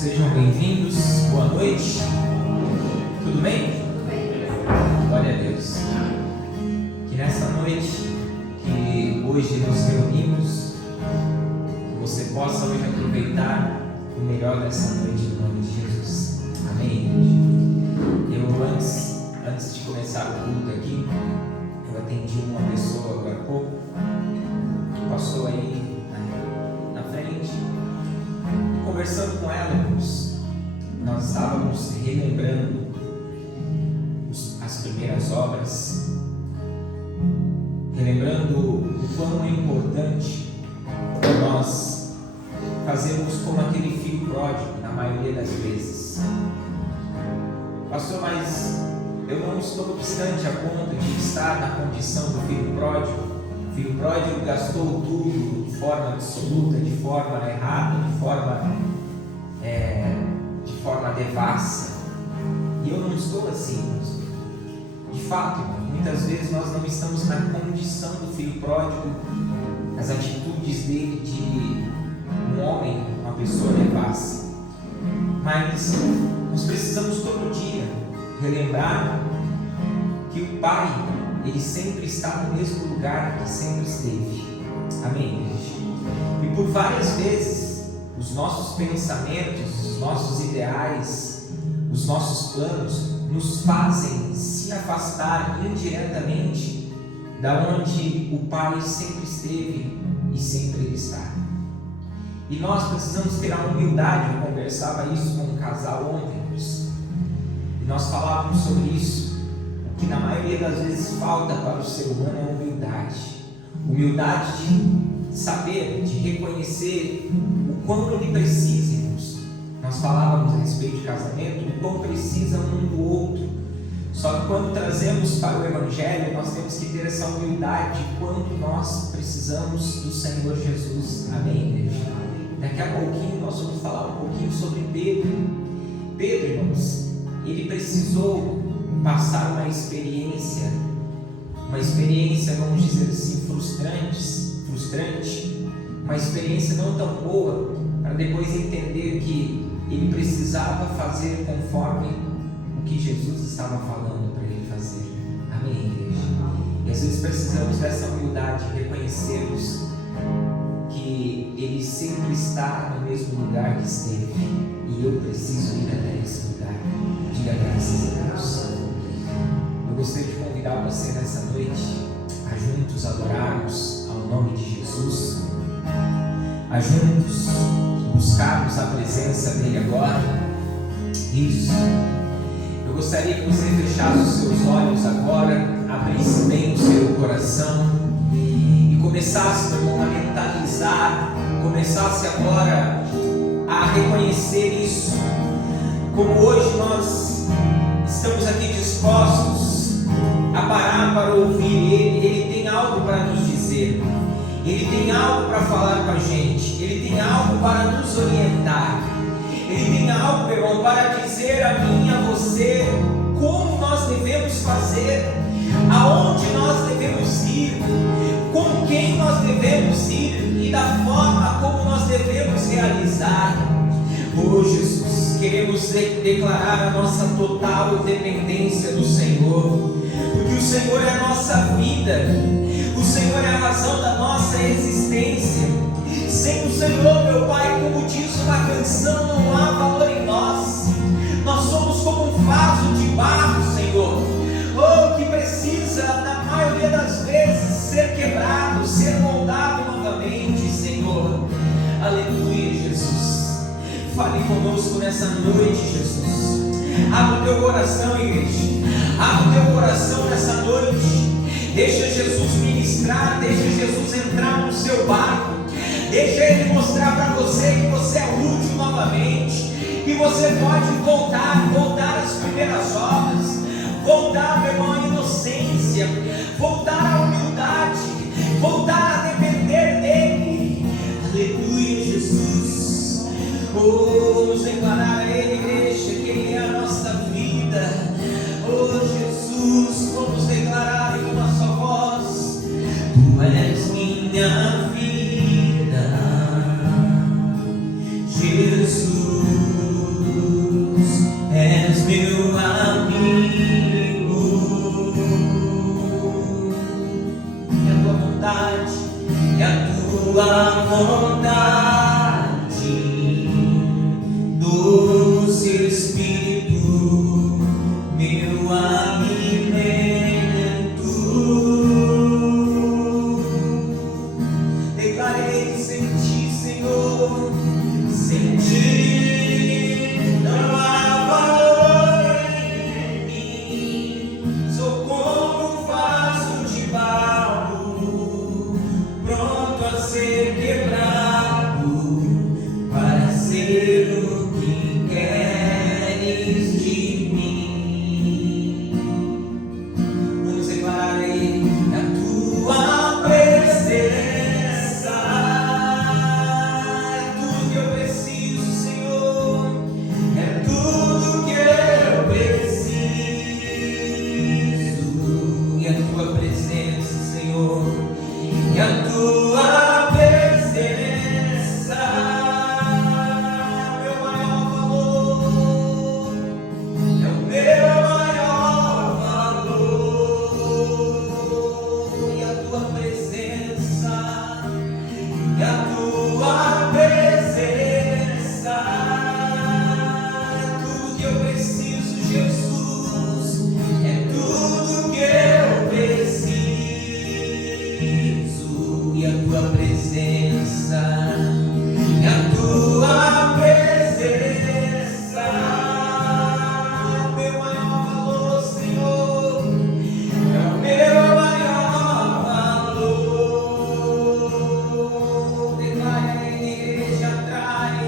Sejam bem-vindos, boa noite, tudo bem? Glória a Deus. Que nessa noite, que hoje nos reunimos, que você possa hoje aproveitar o melhor dessa noite no nome de Jesus. Amém, igreja? Eu antes de começar o culto aqui, eu atendi uma pessoa agora há pouco, que passou aí na frente. Conversando com ela, nós estávamos relembrando as primeiras obras, relembrando o quão é importante nós fazermos como aquele filho pródigo, na maioria das vezes. Pastor, mas eu não estou distante a ponto de estar na condição do filho pródigo. O filho pródigo gastou tudo de forma absoluta, de forma errada, de forma devassa. E eu não estou assim. De fato, muitas vezes nós não estamos na condição do filho pródigo, as atitudes dele de um homem, uma pessoa devassa. Mas nós precisamos todo dia relembrar que o Pai, Ele sempre está no mesmo lugar que sempre esteve. Amém, igreja? E por várias vezes, os nossos pensamentos, os nossos ideais, os nossos planos nos fazem se afastar indiretamente da onde o Pai sempre esteve e sempre está. E nós precisamos ter a humildade. Eu conversava isso com um casal ontem, e nós falávamos sobre isso. O que na maioria das vezes falta para o ser humano é humildade. Humildade de saber, de reconhecer o quão ele precisa, irmãos. Nós falávamos a respeito de casamento, o quão precisa um do outro. Só que quando trazemos para o Evangelho, nós temos que ter essa humildade de quanto nós precisamos do Senhor Jesus. Amém, igreja? Daqui a pouquinho nós vamos falar um pouquinho sobre Pedro. Pedro, irmãos, ele precisou passar uma experiência, vamos dizer assim, frustrante, uma experiência não tão boa, para depois entender que ele precisava fazer conforme o que Jesus estava falando para ele fazer. Amém, igreja? E às vezes precisamos dessa humildade, reconhecermos que Ele sempre está no mesmo lugar que esteve, e eu preciso ir até esse lugar. Diga graças a Deus. Eu gostaria de convidar você nessa noite a juntos adorarmos ao nome de Jesus, a juntos buscarmos a presença dEle agora. Isso. Eu gostaria que você fechasse os seus olhos agora, abrisse bem o seu coração e começasse a mentalizar, começasse agora a reconhecer isso. Como hoje nós estamos aqui dispostos a parar para ouvir Ele, Ele tem algo para nos dizer, Ele tem algo para falar com a gente, Ele tem algo para nos orientar, Ele tem algo, meu irmão, para dizer a mim e a você como nós devemos fazer, aonde nós devemos ir, com quem nós devemos ir e da forma como nós devemos realizar. Oh Jesus, queremos declarar a nossa total dependência do Senhor, porque o Senhor é a nossa vida, o Senhor é a razão da nossa existência. Sem o Senhor, meu Pai, como diz uma canção, não há valor em nós. Nós somos como um vaso de barro, Senhor, oh, que precisa, na maioria das vezes, ser quebrado, ser moldado novamente, Senhor. Aleluia, Jesus. Fale conosco nessa noite, Jesus. Abra o teu coração, igreja. Abra o teu coração nessa noite. Deixa Jesus ministrar, deixa Jesus entrar no seu barco. Deixa Ele mostrar para você que você é útil novamente, que você pode voltar às primeiras obras, voltar, meu irmão, à inocência, voltar à humildade, voltar a depender dEle. Aleluia, Jesus. Oh, vamos declarar a Ele, igreja, que Ele é a nossa vida. Oh, Jesus, vamos declarar em uma só voz: Tu és minha vida, Jesus. meu amigo, e a tua vontade, e a tua vontade do seu Espírito, meu alimento. Declarei sem ti, Senhor, sem ti não há valor em mim. Sou como um vaso de barro, pronto a ser quebrado, para ser o que queres de mim. Vamos declarar a Ele a tua presença. É tudo que eu preciso, Senhor. É tudo que eu preciso. E a tua presença, Senhor. E a tua presença, meu maior valor, é o meu maior valor. E a tua presença, e a tua presença, é tudo que eu preciso, Jesus. É tudo que eu preciso. E a tua presença, e a tua presença, meu maior valor, Senhor, é o meu maior valor. Declara a igreja, atrai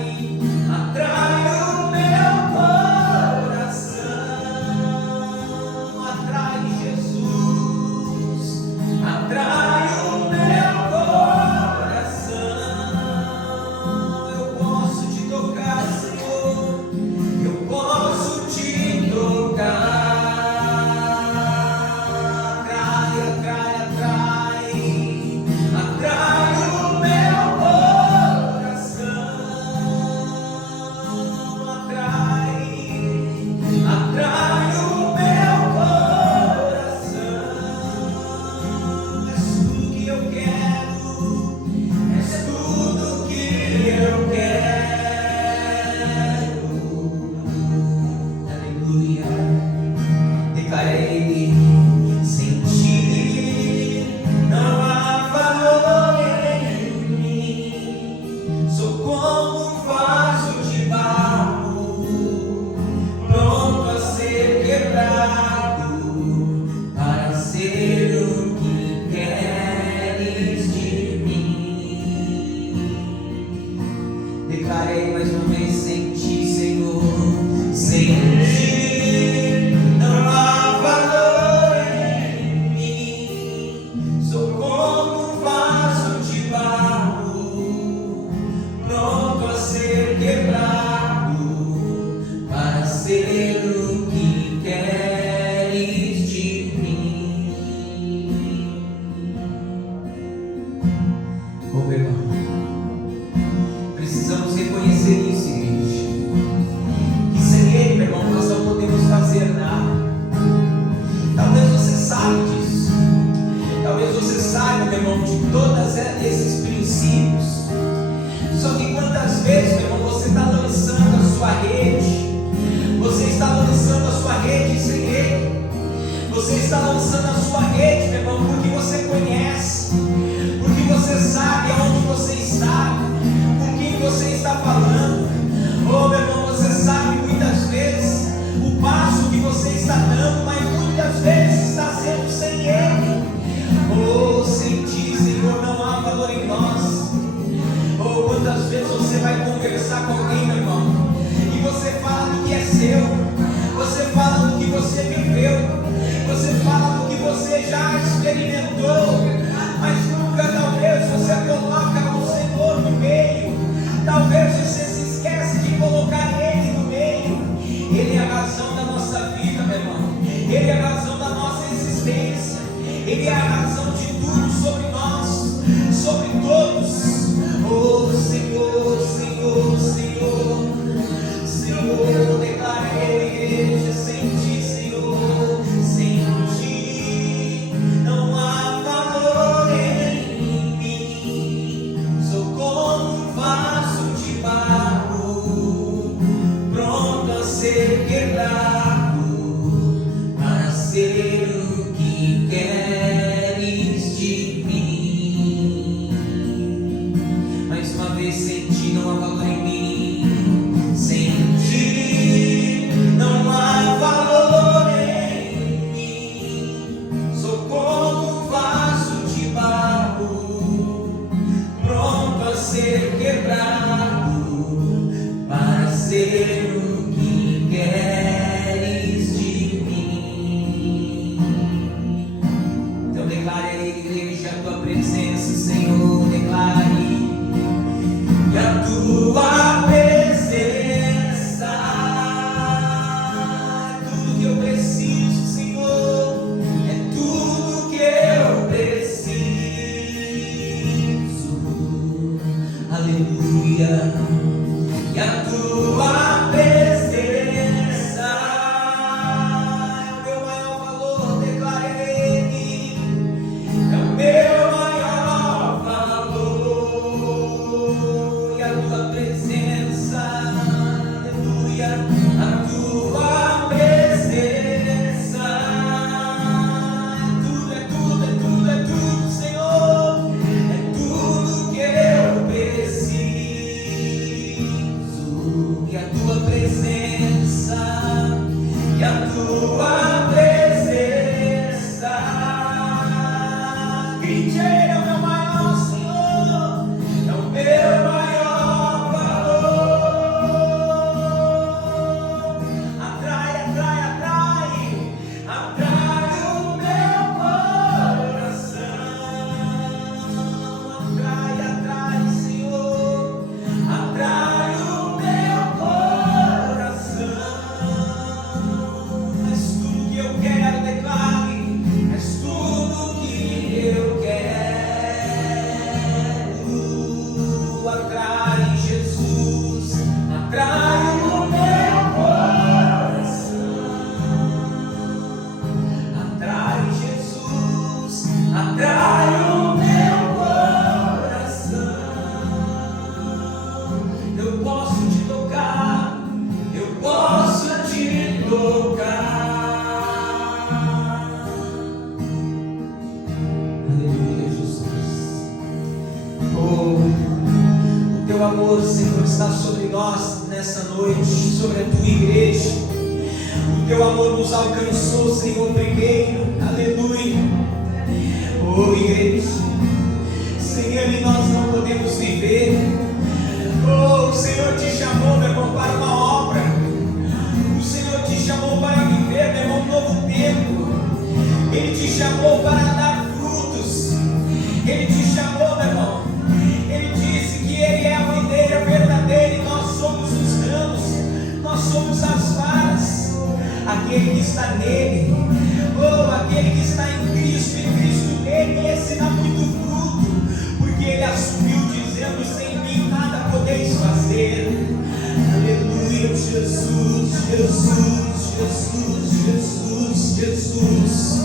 o meu coração, atrai Jesus, atrai o meu coração. Eu posso te tocar, Senhor, eu posso te tocar. Atrai, atrai, atrai, atrai o meu coração, atrai, atrai o meu coração. És tudo que eu quero, és tudo que eu quero. Aleluia. Declarei, sem ti não há valor em mim. Sou como um vaso de barro, pronto a ser quebrado, para ser o que queres de mim. Declarei mais uma vez, sem ti, Senhor, sem ti não há valor em mim. Sou como um vaso de barro, pronto a ser quebrado, para ser o que queres de mim. Ô meu irmão, precisamos reconhecer isso, igreja. Que sem Ele, meu irmão, nós não podemos fazer nada. Talvez você saiba disso. Talvez você saiba, meu irmão, de todos esses princípios. Só que quantas vezes, meu irmão, você está lançando a sua rede, você está lançando a sua rede sem Ele. Você está lançando a sua rede, meu irmão, porque você conhece, porque você sabe aonde você está, com quem você está falando. Oh, meu irmão, você sabe muitas vezes o passo que você está dando, mas muitas vezes está sendo sem Ele. Oh, sem ti, Senhor, não há valor em nós. Oh, quantas vezes você vai conversar com alguém, meu irmão, e você fala do que é seu, você fala do que você viveu, você fala do que você já experimentou, mas nunca, talvez, você coloca o Senhor no meio. Talvez você se esquece de colocar Ele no meio. Ele é a razão da nossa vida, meu irmão. Ele é a razão da nossa existência. Ele é a razão de tudo sobre nós, sobre todos. Oh, Senhor, Senhor, Senhor, Senhor, declara a igreja, amor, Senhor, está sobre nós nessa noite, sobre a tua igreja. O teu amor nos alcançou, Senhor, primeiro. Aleluia. Oh, igreja, sem Ele nós não podemos viver. Oh, o Senhor te chamou, meu irmão, para uma obra. O Senhor te chamou para viver, meu irmão, um novo tempo. Ele te chamou para dar frutos. Ele te chamou, meu irmão. Ele disse que Ele é a videira verdadeira e nós somos os ramos, nós somos as varas. Aquele que está nele, oh, aquele que está em Cristo nele, esse dá muito fruto, porque Ele assumiu dizendo: sem mim nada podeis fazer. Aleluia, Jesus, Jesus, Jesus, Jesus, Jesus,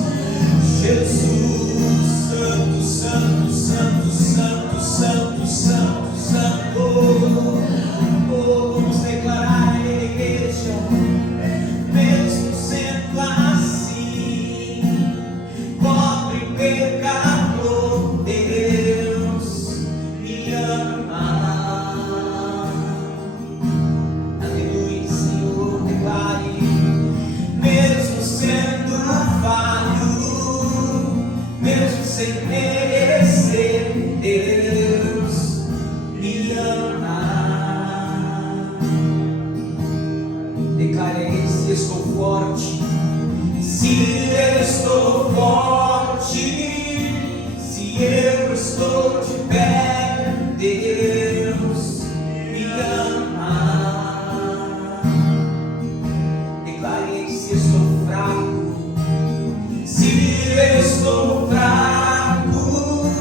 Jesus, Santo, Santo, Santo, Santo, Santo, Santo, Santo. Oh, vamos declarar a Ele, igreja. Mesmo sendo assim, pobre pecador, Deus me ama. Aleluia, Senhor, declare. Mesmo sendo falho, mesmo sem merecer, Deus me ama. Declare a Ele: se estou forte, se eu estou forte, se eu estou de pé, Deus me ama. Declare a Ele: se estou fraco, se eu estou fraco,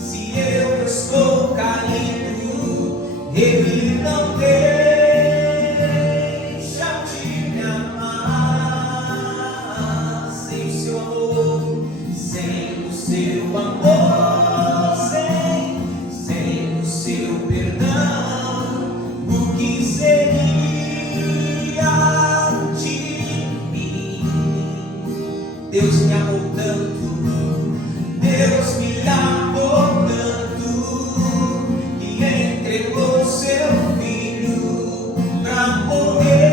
se eu estou caído, Ele não deixa de me amar. Sem o seu amor, sem o seu amor, sem o seu perdão, o que seria de mim? Deus me amou tanto, Deus me amou tanto, que entregou seu filho pra morrer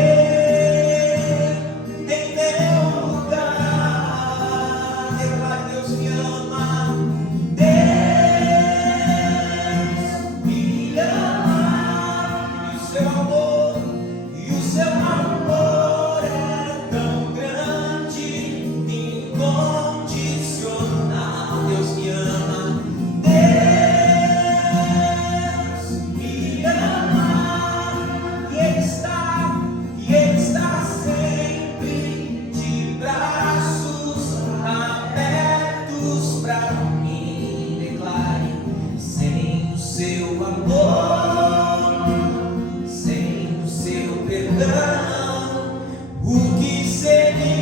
em meu lugar. Declare: Deus me ama, Deus me ama, e o seu amor é tão grande, incondicional. Deus me ama, Deus me ama, e Ele está sempre de braços abertos pra mim. Declare: sem o seu amor, sem o seu perdão, o que seria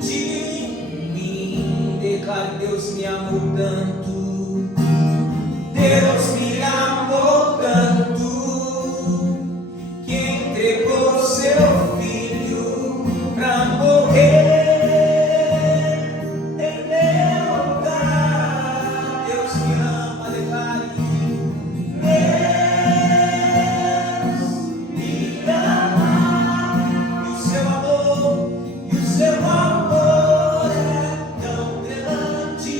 de mim? Declare: Deus me amou tanto, Deus me amou tanto, que entregou seu filho pra morrer em meu lugar. Deus me ama, declare: Deus me ama, e o seu amor é tão grande,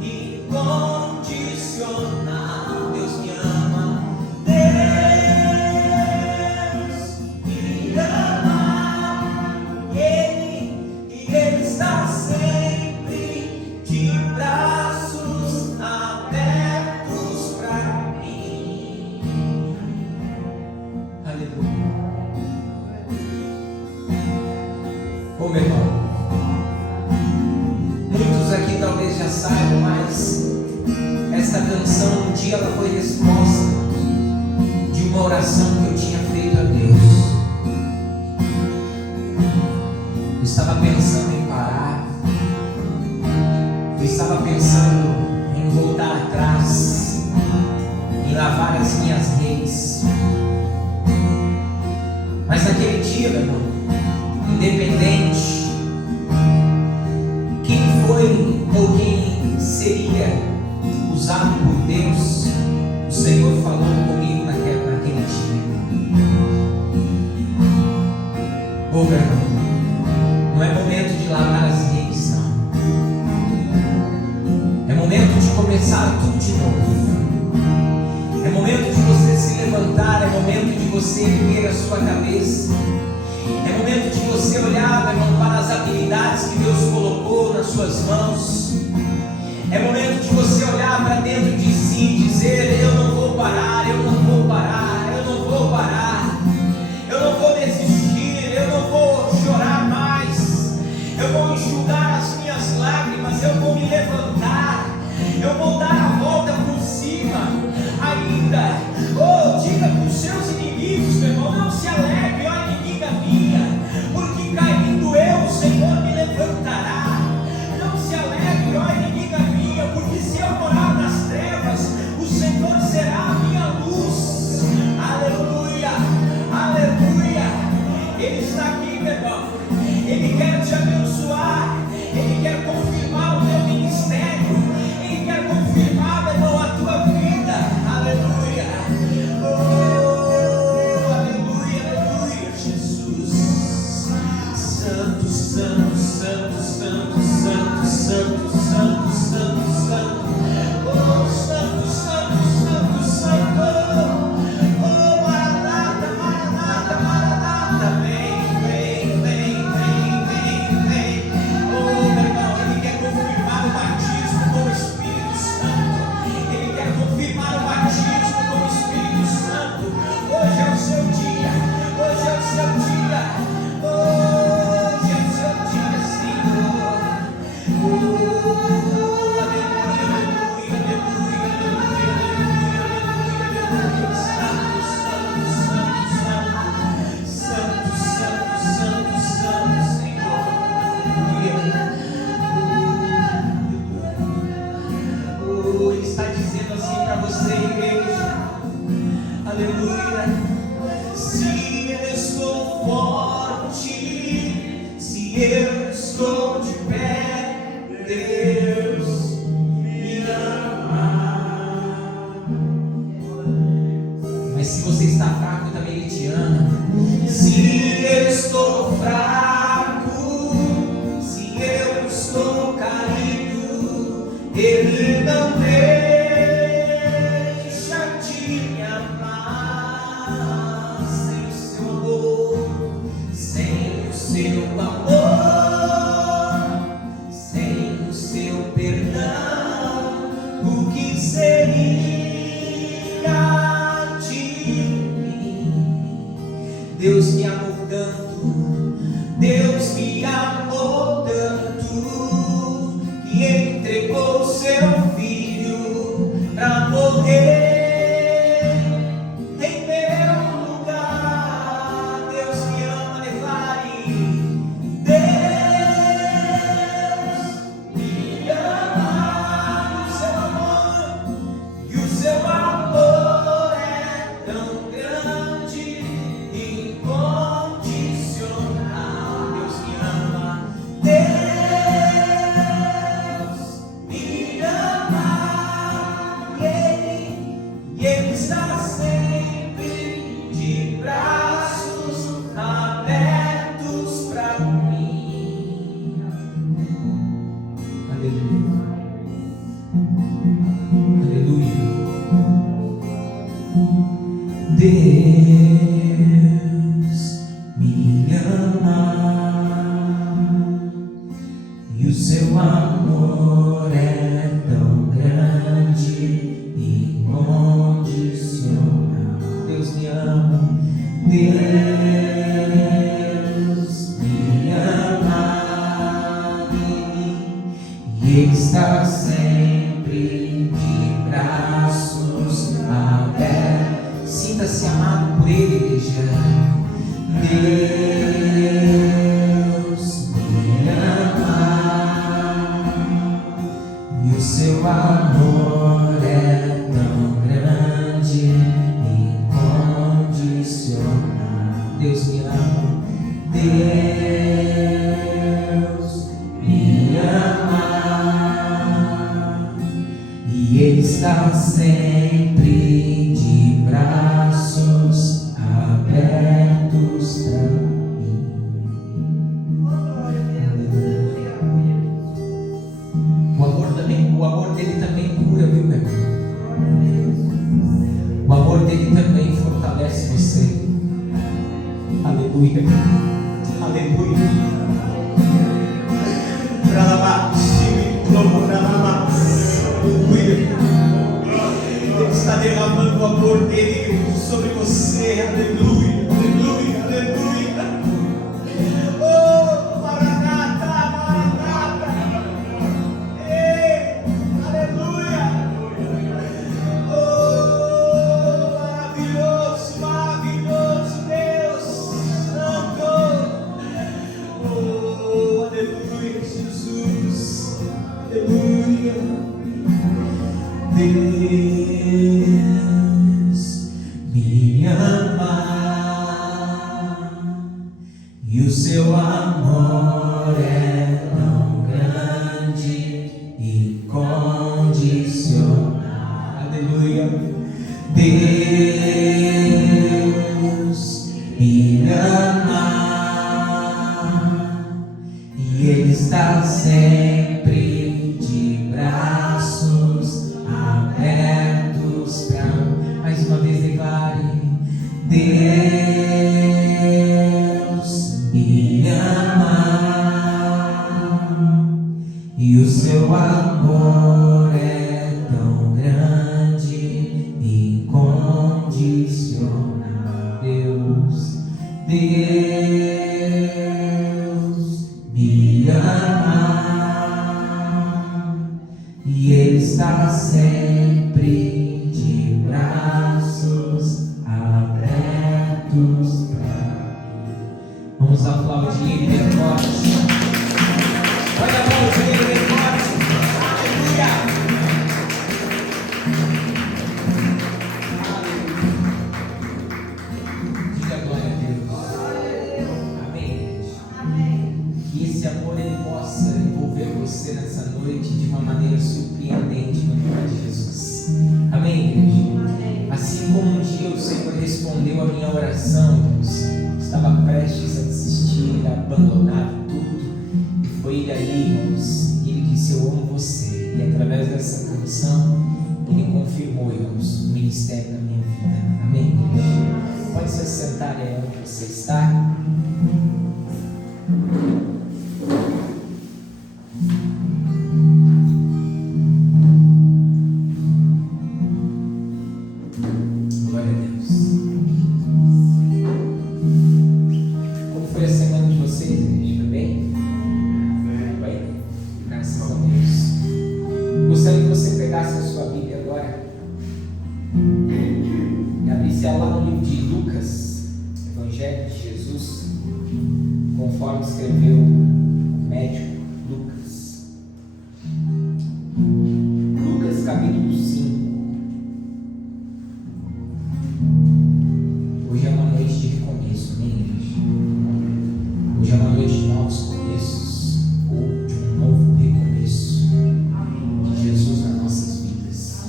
incondicional. Deus me ama, Deus me ama, e Ele está sempre de braços abertos pra mim. Aleluia. Ô, meu irmão, muitos aqui talvez já saibam, mas esta canção um dia ela foi resposta de uma oração que eu tinha feito a Deus. Eu estava pensando em parar, eu estava pensando em voltar atrás, em lavar as minhas redes. Mas naquele dia, meu irmão, independente quem foi ou quem seria usado por Deus, o Senhor falou falou comigo naquele dia. Ô meu irmão, não é momento de lavar as redes, não. É momento de começar tudo de novo. É momento de você se levantar, é momento de você erguer a sua cabeça. É momento de você olhar, meu irmão, para as habilidades que Deus colocou nas suas mãos. É momento de você olhar para dentro de si e dizer: eu não vou parar, eu não vou parar, eu não vou parar. Eu não vou desistir, eu não vou chorar mais. Eu vou enxugar as minhas lágrimas, eu vou me levantar. Eu vou dar a volta por cima ainda. Oh, diga para os seus inimigos, meu irmão, não se alegre, ó inimiga minha, porque caindo eu, o Senhor me levantará. Não se alegre, ó inimiga minha, porque se eu morar nas trevas, o Senhor será a minha luz. Aleluia, aleluia. Ele está aqui, meu irmão. Ele quer te abençoar. Ele quer confirmar o teu ministério. Ele quer confirmar, meu irmão, a tua vida. Aleluia. Oh, aleluia, aleluia, Jesus. Santo, santo, santo, santo, santo, santo, santo, santo, santo. Oh, santo, santo, santo, santo. Oh, Maranata, Maranata, Maranata. Vem, vem, vem, vem, vem, vem. Oh, meu irmão, Ele quer confirmar o batismo com o Espírito Santo. Ele quer confirmar o batismo com o Espírito Santo. Hoje é o seu dia. Hoje é o seu dia. Hoje é o seu dia, Senhor. Ele está dizendo assim para você, igreja. Aleluia. Se eu estou forte, se eu estou de pé, Deus me ama. Mas se você está fraco, também Ele te ama. Se eu estou fraco, se eu estou caído, Ele não deixa de me amar. Sem o seu amor, sem o seu amor, sem o seu perdão, o que seria de mim? Deus me amou tanto, Deus me amou tanto, que entregou seu filho para morrer em meu lugar. Deus me ama, Levare. Deus me ama, e o seu amor é tão grande, incondicional. Deus me ama, Deus me ama, e Ele está sempre de braços abertos para mim. Aleluia, aleluia. Deus me ama, e o seu amor é tão grande, incondicional. Deus me ama, Deus me ama, e Ele está sempre de braços abertos. Sinta-se amado por Ele, igreja. Deus me ama, e o seu amor é tão grande, incondicional. Deus me ama, Deus me ama, e Ele está sempre de Aleluia. Aleluia. Aleluia. Ele está derramando o amor dele sobre você. Aleluia. Aleluia. Aleluia. Oh, Maranata, Maranata. Ei, aleluia. Oh, maravilhoso, maravilhoso Deus Santo. Oh, aleluia, Jesus. Aleluia. Deus me ama e o seu amor é tão grande e incondicional. Aleluia. Deus me ama e Ele está sempre de braços abertos para. Mais uma vez declare: Deus me ama e o seu amor é tão grande e incondicional. Deus me ama e Ele está sempre de braços abertos para mim. Vamos aplaudir Ele bem forte. Pode aplaudir Ele bem forte. Aleluia. Diga glória a Deus. Amém, gente. Que esse amor ele possa envolver você nessa noite de uma maneira surpreendente no nome de Jesus. Amém, igreja? Assim como um dia o Senhor respondeu a minha oração, Deus, estava prestes a desistir, a abandonar tudo, e foi Ele ali, irmãos, e Ele disse: eu amo você, e através dessa canção Ele confirmou, irmãos, o ministério da minha vida. Amém, igreja? Pode se assentar aí onde você está. Glória a Deus. Como foi a semana de vocês, igreja? Foi bem? Foi? Graças a Deus. Gostaria que você pegasse a sua Bíblia agora e abrisse ela no livro de Lucas, Evangelho de Jesus, conforme escreveu o médico Lucas. Lucas capítulo 5. Hoje é uma noite de recomeço, amém, igreja? Hoje é uma noite de novos começos, ou de um novo recomeço de Jesus nas nossas vidas.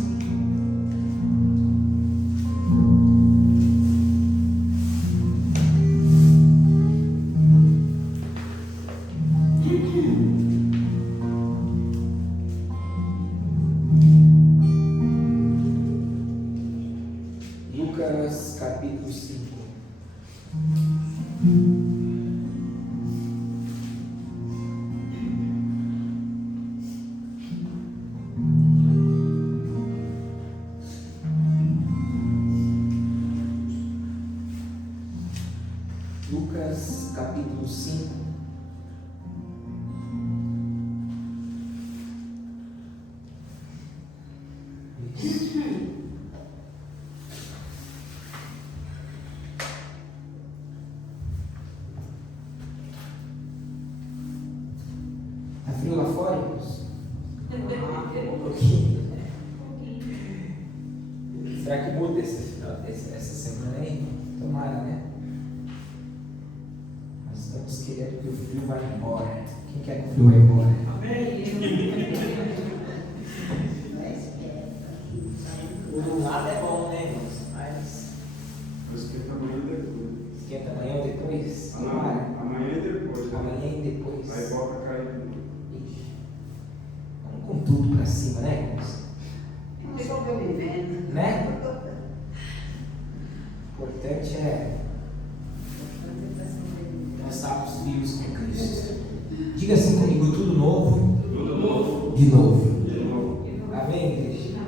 Lucas capítulo 5. Lucas capítulo 5. Tá frio lá fora, irmãos? Um pouquinho. Será que muda essa semana aí? Tomara, né? Nós estamos querendo que o frio vá embora. Quem quer que o frio vá embora? O do lado é bom, né, irmãos? Mas Esquenta amanhã depois. esquenta amanhã ou depois? Tomara. Amanhã e depois. Amanhã e depois. Aí volta a cair de novo. Ixi. Vamos com tudo pra cima, né, irmãos? Né? O importante é Diga assim comigo, tudo novo, Tudo novo. de novo. De novo. Amém, igreja?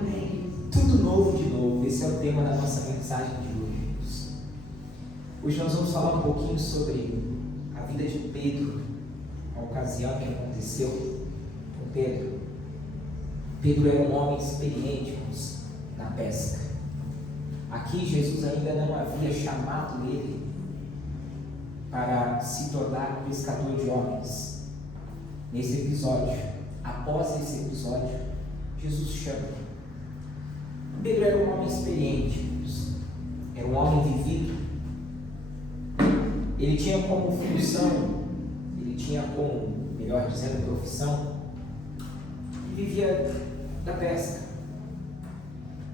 Tudo novo de novo. Esse é o tema da nossa mensagem de hoje. Hoje nós vamos falar um pouquinho sobre a vida de Pedro, a ocasião que aconteceu com Pedro. Pedro era um homem experiente, irmãos, na pesca. Aqui Jesus ainda não havia chamado ele para se tornar um pescador de homens. Nesse episódio, após esse episódio, Jesus chama. Pedro era um homem experiente, irmãos. Era um homem vivido. Ele tinha como função, ele tinha como, melhor dizendo, profissão, ele vivia da pesca.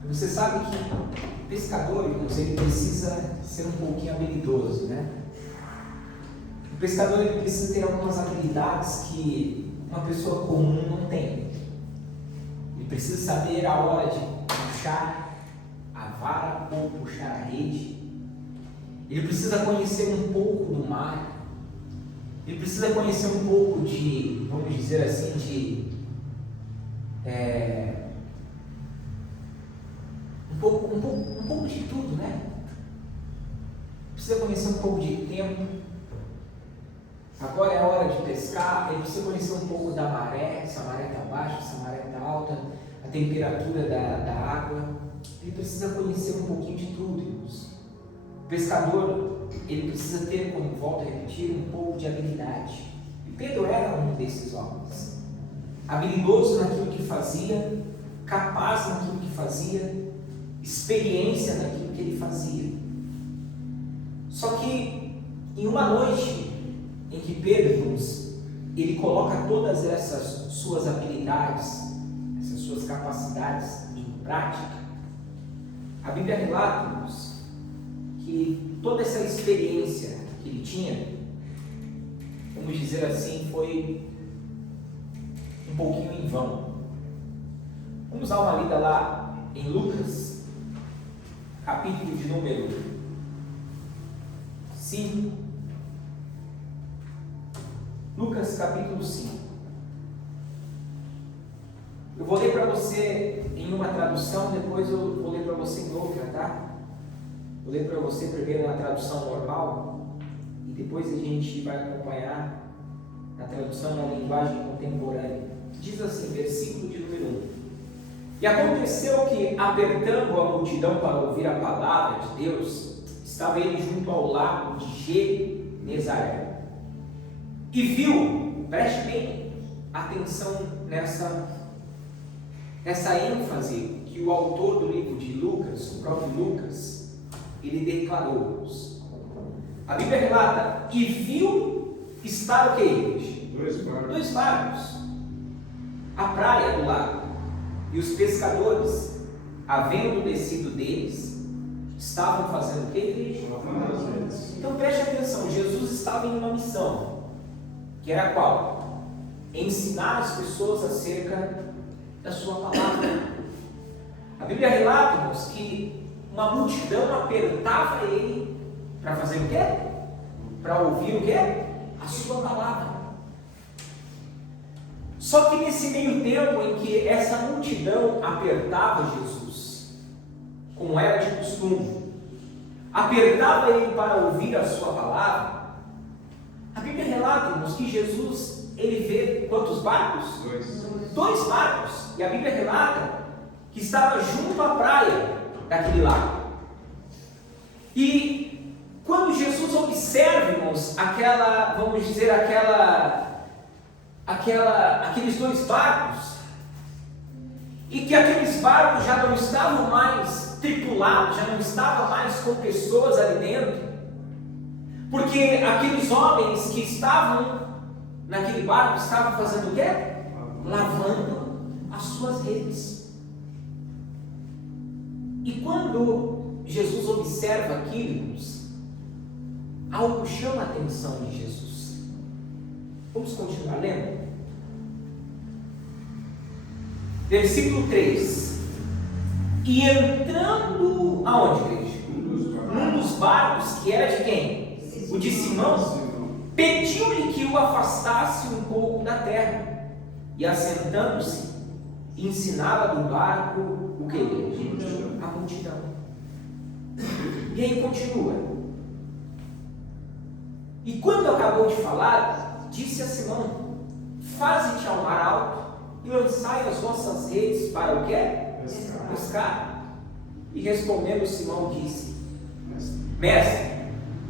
Você sabe que o pescador, irmãos, ele precisa ser um pouquinho habilidoso, né? O pescador ele precisa ter algumas habilidades que uma pessoa comum não tem. Ele precisa saber a hora de puxar a vara ou puxar a rede. Ele precisa conhecer um pouco do mar. Ele precisa conhecer um pouco de, vamos dizer assim, um pouco de tudo, né? Precisa conhecer um pouco de tempo. Agora é a hora de pescar. Ele precisa conhecer um pouco da maré, se a maré está baixa, se a maré está alta, a temperatura da água. Ele precisa conhecer um pouquinho de tudo, irmãos. O pescador, ele precisa ter, como volto a repetir, um pouco de habilidade. E Pedro era um desses homens. Habilidoso naquilo que fazia, capaz naquilo que fazia, experiência naquilo que ele fazia. Só que em uma noite em que Pedro, ele coloca todas essas suas habilidades, essas suas capacidades em prática, a Bíblia relata que toda essa experiência que ele tinha, vamos dizer assim, foi um pouquinho em vão. Vamos dar uma lida lá em Lucas, capítulo de número 5. Lucas capítulo 5. Eu vou ler para você em uma tradução, depois eu vou ler para você em outra, tá? Vou ler para você primeiro na tradução normal e depois a gente vai acompanhar na tradução na linguagem contemporânea. Diz assim, versículo de número 1. E aconteceu que, apertando a multidão para ouvir a palavra de Deus, estava ele junto ao lago de Genezaré. E viu, preste bem atenção nessa ênfase que o autor do livro de Lucas, o próprio Lucas, ele declarou. A Bíblia relata, e viu estar o que, igreja? Dois barcos. A praia do lago. E os pescadores, havendo descido deles, estavam fazendo o que, igreja? Então preste atenção, Jesus estava em uma missão, que era qual? Ensinar as pessoas acerca da sua palavra. A Bíblia relata, irmãos, que uma multidão apertava ele para fazer o quê? Para ouvir o quê? A sua palavra. Só que nesse meio tempo em que essa multidão apertava Jesus, como era de costume, apertava ele para ouvir a sua palavra, a Bíblia relata, irmãos, que Jesus, ele vê quantos barcos? Dois barcos. E a Bíblia relata que estava junto à praia daquele lago. E quando Jesus observa, irmãos, aqueles dois barcos, e que aqueles barcos já não estavam mais tripulados, já não estavam mais com pessoas ali dentro, porque aqueles homens que estavam naquele barco estavam fazendo o quê? Lavando as suas redes. E quando Jesus observa aquilo, algo chama a atenção de Jesus. Vamos continuar lendo? Versículo 3. E entrando aonde, igreja? Num dos barcos que era de quem? O de Simão. pediu-lhe que o afastasse um pouco da terra, e assentando-se, ensinava do barco o que? A multidão. E aí continua. E quando acabou de falar, disse a Simão: faze-te ao mar alto e lançai as vossas redes para o quê? Pescar. E respondendo Simão disse: Mestre,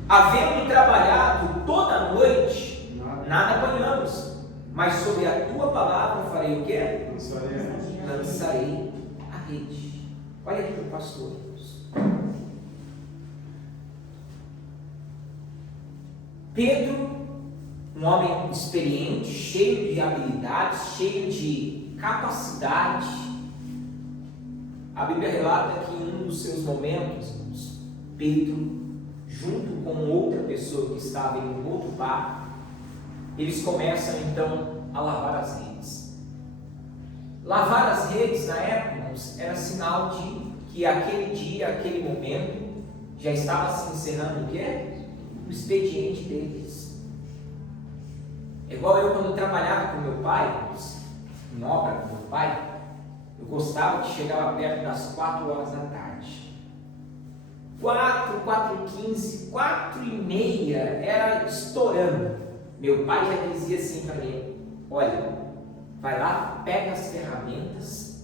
havendo trabalhado toda a noite, nada apanhamos, mas sobre a tua palavra farei o quê? Lançarei a rede. Olha aqui para o pastor. Pedro, um homem experiente, cheio de habilidades, cheio de capacidade. A Bíblia relata que em um dos seus momentos, Pedro, junto com outra pessoa que estava em um outro barco, eles começam então a lavar as redes. Lavar as redes na época era sinal de que aquele dia, aquele momento, já estava se encerrando o quê? O expediente deles. É igual eu quando trabalhava com meu pai, em obra com meu pai, eu gostava que chegava perto das 4 horas da tarde. 4h15, 4h30 era estourando. Meu pai já dizia assim para mim: olha, vai lá, pega as ferramentas,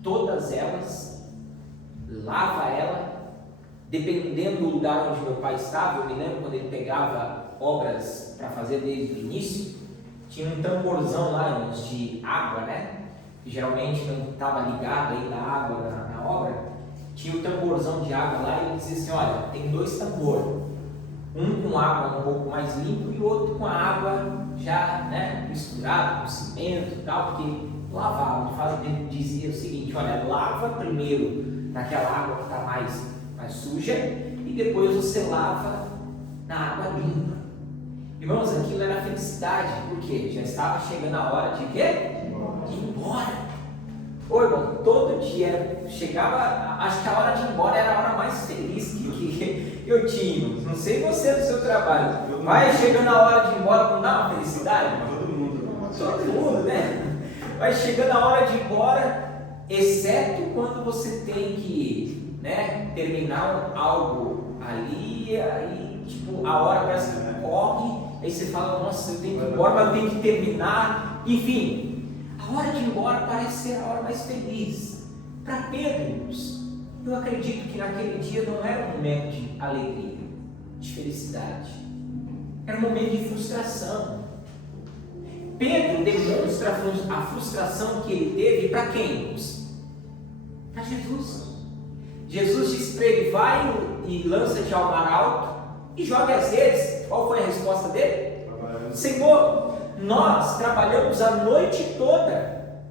todas elas, lava ela. Dependendo do lugar onde meu pai estava, eu me lembro quando ele pegava obras para fazer desde o início, tinha um tamborzão lá de água, né? Que geralmente não estava ligado ainda a água na obra. Tinha o tamborzão de água lá e ele dizia assim: olha, tem 2 tambores, um com água um pouco mais limpo e o outro com a água já, né, misturada com cimento e tal, porque lavava. Ele dizia o seguinte: olha, lava primeiro naquela água que está mais suja e depois você lava na água limpa. Irmãos, aquilo era felicidade, porque já estava chegando a hora de quê? De ir embora. Ô irmão, todo dia chegava, acho que a hora de ir embora era a hora mais feliz que eu tinha. Não sei você no seu trabalho, vai chegando a hora de ir embora, não dá uma felicidade? Todo mundo, né? Vai chegando a hora de ir embora, exceto quando você tem que, né, terminar algo ali, aí tipo, a hora parece que corre, aí você fala: nossa, eu tenho que ir embora, mas eu tenho que terminar. Enfim, a hora de ir embora parece ser a hora mais feliz. Para Pedro, eu acredito que naquele dia não era um momento de alegria, de felicidade, era um momento de frustração. Pedro demonstra a frustração que ele teve para quem? Para Jesus. Jesus disse para ele: vai e lança-te ao mar alto e joga as redes. Qual foi a resposta dele? Senhor, nós trabalhamos a noite toda,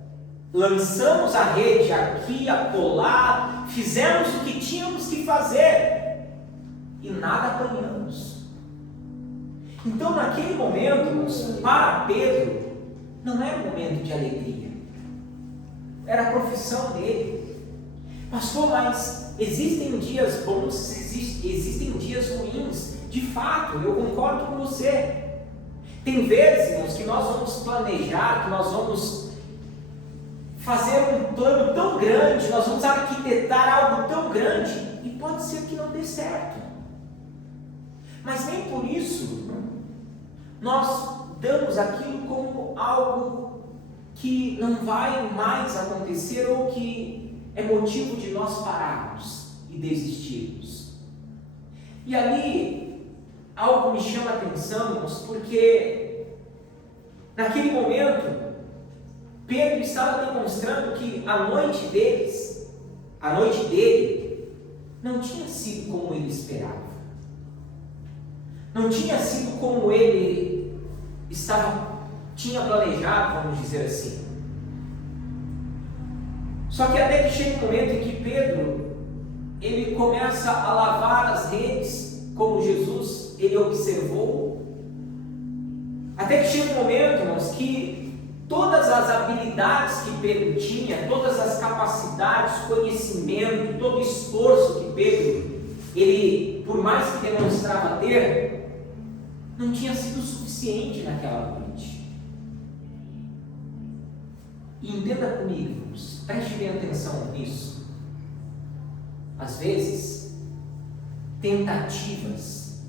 lançamos a rede aqui, acolá, fizemos o que tínhamos que fazer e nada apanhamos. Então naquele momento, para Pedro, não era um momento de alegria, era a profissão dele. Pastor, mas existem dias bons, existem dias ruins. De fato, eu concordo com você. Tem vezes, irmãos, que nós vamos planejar, que nós vamos fazer um plano tão grande, nós vamos arquitetar algo tão grande, e pode ser que não dê certo. Mas nem por isso nós damos aquilo como algo que não vai mais acontecer ou que é motivo de nós pararmos e desistirmos. E ali algo me chama a atenção, irmãos, porque naquele momento Pedro estava demonstrando que a noite dele não tinha sido como ele esperava, não tinha sido como ele tinha planejado, vamos dizer assim. Só que até que chega um momento em que Pedro, ele começa a lavar as redes, como Jesus, ele observou. Até que chega um momento, irmãos, que todas as habilidades que Pedro tinha, todas as capacidades, conhecimento, todo o esforço que Pedro, ele, por mais que demonstrava ter, não tinha sido suficiente. suficiente naquela noite. E entenda comigo, irmãos, preste bem atenção nisso. Às vezes, tentativas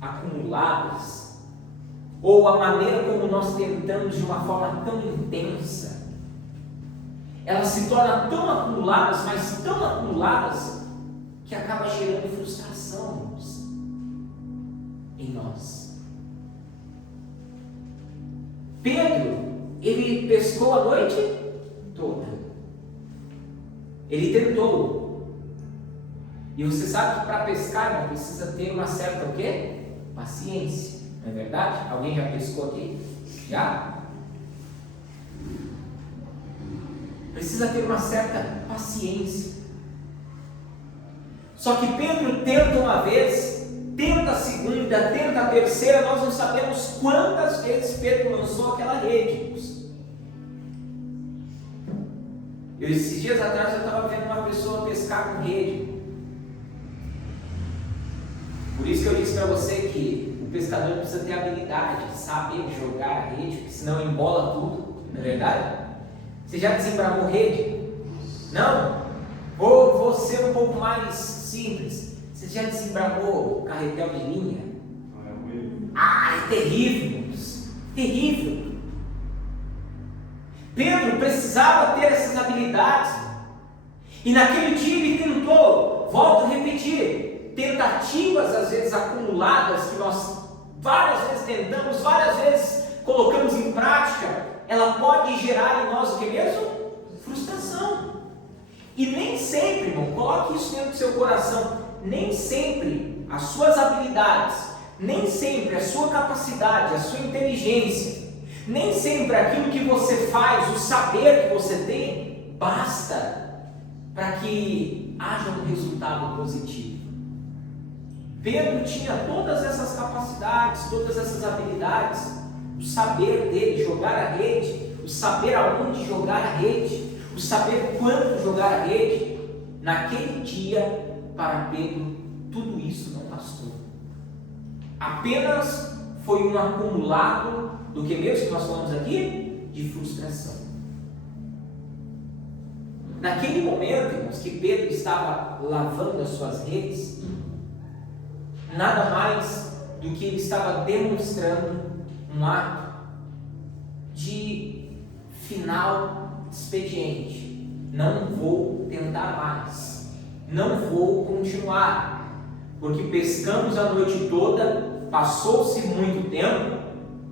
acumuladas, ou a maneira como nós tentamos de uma forma tão intensa, elas se tornam tão acumuladas, mas tão acumuladas, que acaba gerando frustração, irmãos, em nós. Pedro, ele pescou a noite toda. Ele tentou. E você sabe que para pescar, irmão, precisa ter uma certa o quê? Paciência. Não é verdade? Alguém já pescou aqui? Já? Precisa ter uma certa paciência. Só que Pedro tenta uma vez, tenta a segunda, tenta a terceira, nós não sabemos quantas vezes Pedro lançou aquela rede. Esses dias atrás eu estava vendo uma pessoa pescar com rede. Por isso que eu disse para você que o pescador precisa ter habilidade, saber jogar a rede, porque senão embola tudo, não é verdade? Você já desembramou rede? Não? Vou ser um pouco mais simples. Você já desembramou carretel de linha? É terrível, irmãos. Terrível. Pedro precisava ter essas habilidades. E naquele dia ele tentou, volto a repetir, tentativas às vezes acumuladas, que nós várias vezes tentamos, várias vezes colocamos em prática, ela pode gerar em nós o que mesmo? Frustração. E nem sempre, irmão, coloque isso dentro do seu coração, nem sempre as suas habilidades, nem sempre a sua capacidade, a sua inteligência, nem sempre aquilo que você faz, o saber que você tem, basta para que haja um resultado positivo. Pedro tinha todas essas capacidades, todas essas habilidades, o saber dele, jogar a rede, o saber aonde jogar a rede, o saber quanto jogar a rede. Naquele dia, para Pedro, tudo isso não bastou. Apenas foi um acumulado do que mesmo que nós falamos aqui? De frustração. Naquele momento, irmãos, que Pedro estava lavando as suas redes, nada mais do que ele estava demonstrando um ato de final expediente. Não vou tentar mais, não vou continuar, porque pescamos a noite toda, passou-se muito tempo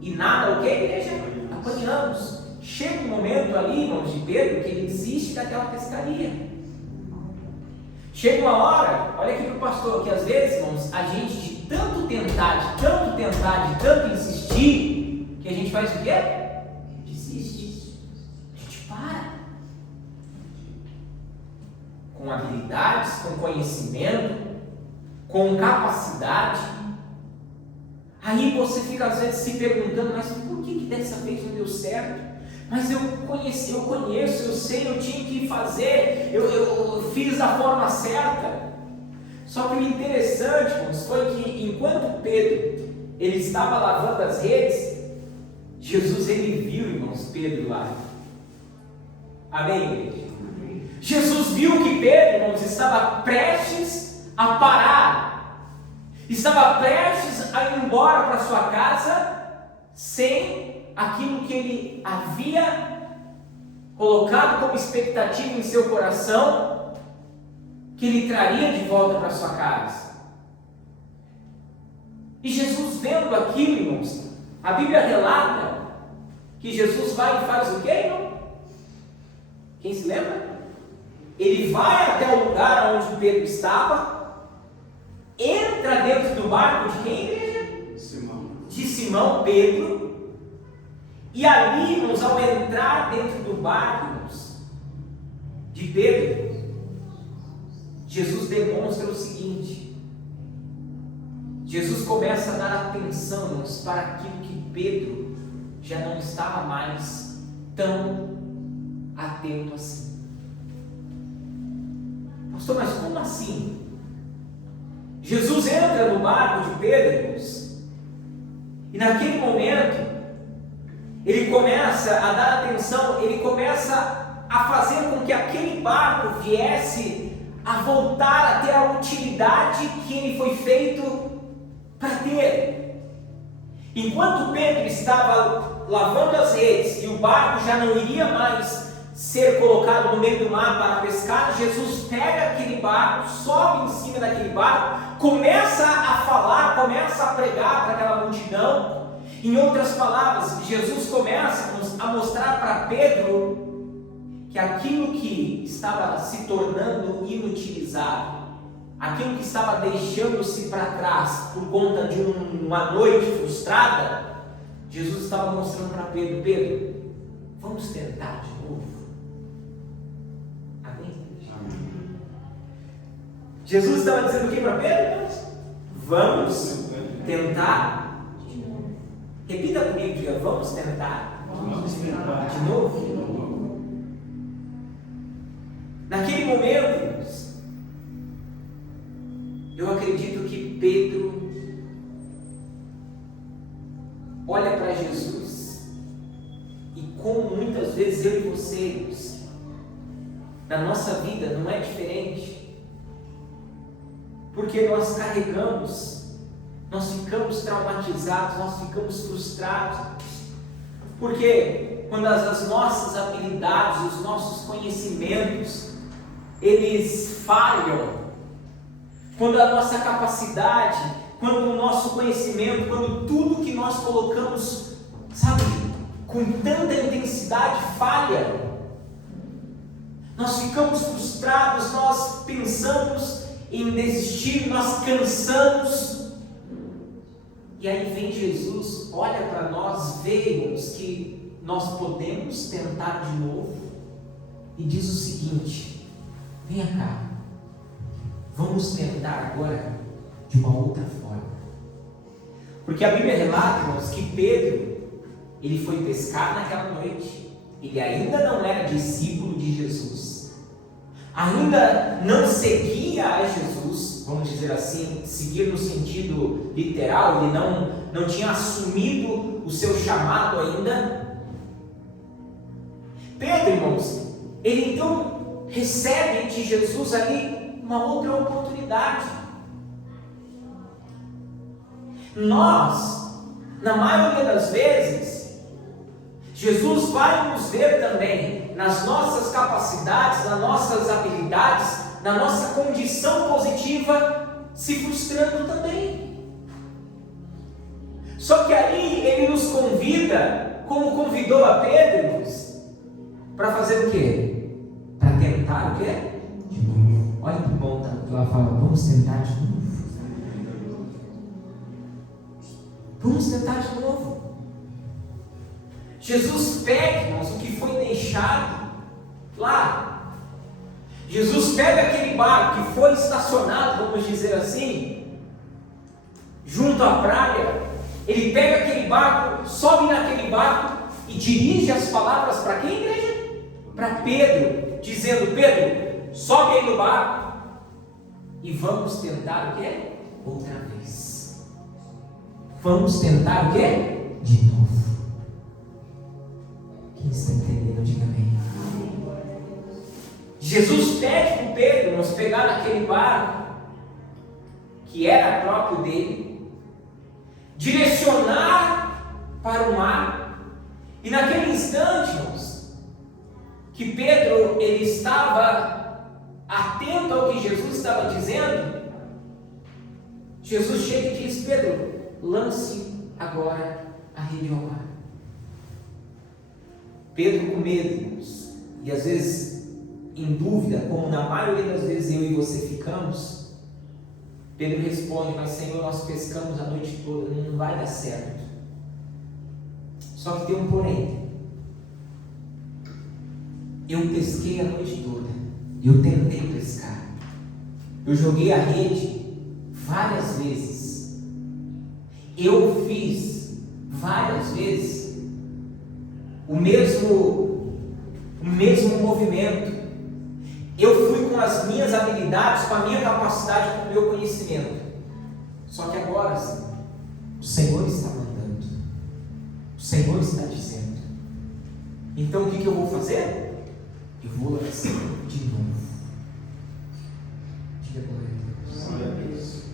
e nada, o que, igreja? Apanhamos. Chega um momento ali, irmãos, de Pedro, que ele desiste daquela pescaria. Chega uma hora, olha aqui para o pastor, que às vezes, irmãos, a gente de tanto tentar, de tanto insistir, que a gente faz o quê? Desiste. A gente para. Com habilidades, com conhecimento, com capacidade. Aí você fica às vezes se perguntando, mas por que dessa vez não deu certo? Mas eu conheço, eu sei, eu tinha que fazer, eu fiz da forma certa. Só que o interessante, irmãos, foi que enquanto Pedro ele estava lavando as redes, Jesus ele viu, irmãos, Pedro lá. Amém, igreja? Jesus viu que Pedro, irmãos, estava prestes a parar, estava prestes a ir embora para sua casa sem aquilo que ele havia colocado como expectativa em seu coração, que ele traria de volta para sua casa. E Jesus vendo aquilo, irmãos, a Bíblia relata que Jesus vai e faz o quê, irmão? Quem se lembra? Ele vai até o lugar onde Pedro estava, entra dentro do barco de quem, igreja? Simão. De Simão Pedro. E ali, irmãos, ao entrar dentro do barco, irmãos, de Pedro, Jesus demonstra o seguinte: Jesus começa a dar atenção, irmãos, para aquilo que Pedro já não estava mais tão atento assim. Pastor, mas como assim? Jesus entra no barco de Pedro, irmãos, E naquele momento, ele começa a dar atenção, ele começa a fazer com que aquele barco viesse a voltar a ter a utilidade que ele foi feito para ter. Enquanto Pedro estava lavando as redes e o barco já não iria mais ser colocado no meio do mar para pescar, Jesus pega aquele barco, sobe em cima daquele barco, começa a falar, começa a pregar para aquela multidão. Em outras palavras, Jesus começa a mostrar para Pedro que aquilo que estava se tornando inutilizado, aquilo que estava deixando-se para trás por conta de uma noite frustrada, Jesus estava mostrando para Pedro: Pedro, vamos tentar de novo. Amém? Jesus estava dizendo o que para Pedro? Vamos tentar de novo. Repita comigo, diga: vamos tentar de novo. Naquele momento, eu acredito que Pedro olha para Jesus, e como muitas vezes eu e vocês, na nossa vida não é diferente, porque nós carregamos, nós ficamos traumatizados, nós ficamos frustrados, porque quando as nossas habilidades, os nossos conhecimentos, eles falham, quando a nossa capacidade, quando o nosso conhecimento, quando tudo que nós colocamos, sabe, com tanta intensidade falha, nós ficamos frustrados, nós pensamos em desistir, nós cansamos, e aí vem Jesus, olha para nós, vemos que nós podemos tentar de novo, e diz o seguinte: venha cá, vamos tentar agora de uma outra forma. Porque a Bíblia relata, irmãos, que Pedro, ele foi pescar naquela noite, ele ainda não era discípulo de Jesus, ainda não seguia a Jesus, vamos dizer assim, seguir no sentido literal, ele não tinha assumido o seu chamado ainda. Pedro, irmãos, ele então recebe de Jesus ali uma outra oportunidade. Nós, na maioria das vezes, Jesus vai nos ver também nas nossas capacidades, nas nossas habilidades, na nossa condição positiva, se frustrando também. Só que aí Ele nos convida, como convidou a Pedro, para fazer o quê? Para tentar o quê? De novo. Olha que bom, tá? Ela fala: vamos tentar de novo. Vamos tentar de novo. Jesus pega, irmãos, o que foi deixado lá. Jesus pega aquele barco que foi estacionado, vamos dizer assim, junto à praia. Ele pega aquele barco, sobe naquele barco e dirige as palavras para quem, igreja? Para Pedro, dizendo: Pedro, sobe aí no barco e vamos tentar o quê? Outra vez. Vamos tentar o quê? De novo. Quem está entendendo, diga amém. Jesus pede para o Pedro nos pegar naquele barco, que era próprio dele, direcionar para o mar, e naquele instante, irmãos, que Pedro ele estava atento ao que Jesus estava dizendo, Jesus chega e diz: Pedro, lance agora a rede ao mar. Pedro, com medo, irmãos, e às vezes em dúvida, como na maioria das vezes eu e você ficamos, Pedro responde: mas Senhor, nós pescamos a noite toda, não vai dar certo. Só que tem um porém. Eu pesquei a noite toda, eu tentei pescar, eu joguei a rede várias vezes, eu fiz várias vezes o mesmo movimento, eu fui com as minhas habilidades, com a minha capacidade, com o meu conhecimento. Só que agora, sim, o Senhor está mandando. Senhor está dizendo. Então o que eu vou fazer? Eu vou lançar de novo. Diga glória a Deus.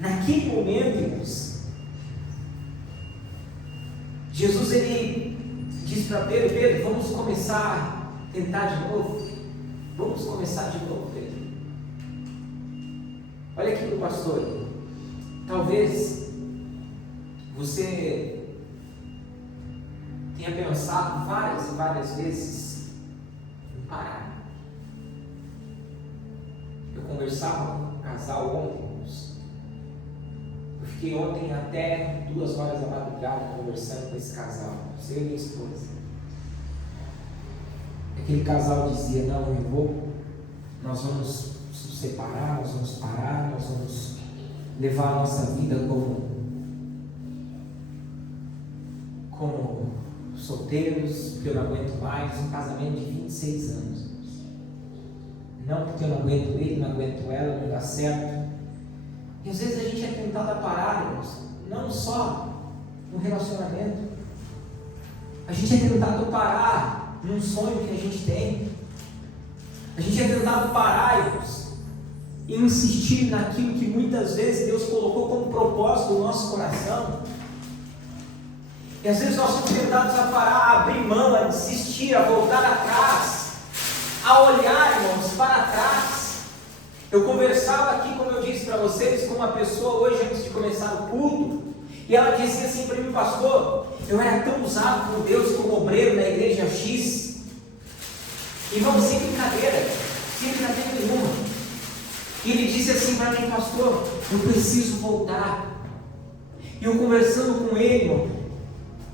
Naquele momento, irmãos, Jesus ele diz para Pedro: Pedro, vamos começar a tentar de novo. Vamos começar de novo, Pedro. Olha aqui, meu pastor. Talvez você tenha pensado várias e várias vezes em parar. Eu conversava com um casal ontem, irmãos. Eu fiquei ontem até 2 horas da madrugada conversando com esse casal, eu e minha esposa. Aquele casal dizia: não, nós vamos nos separar, nós vamos parar, nós vamos levar a nossa vida como solteiros, porque eu não aguento mais. Um casamento de 26 anos. Não porque eu não aguento ele, não aguento ela, não dá certo. E às vezes a gente é tentado a parar, irmãos, não só no relacionamento. A gente é tentado a parar num sonho que a gente tem. A gente é tentado a parar, irmãos, e insistir naquilo que muitas vezes Deus colocou como propósito no nosso coração. E às vezes nós somos tentados a parar, a abrir mão, a desistir, a voltar atrás, a olhar, irmãos, para trás. Eu conversava aqui, como eu disse para vocês, com uma pessoa hoje antes de começar o culto, e ela dizia assim para mim: pastor, eu era tão usado por Deus como obreiro na igreja X. Irmão, sem brincadeira nenhuma. E ele disse assim para mim: pastor, eu preciso voltar. E eu conversando com ele, irmão,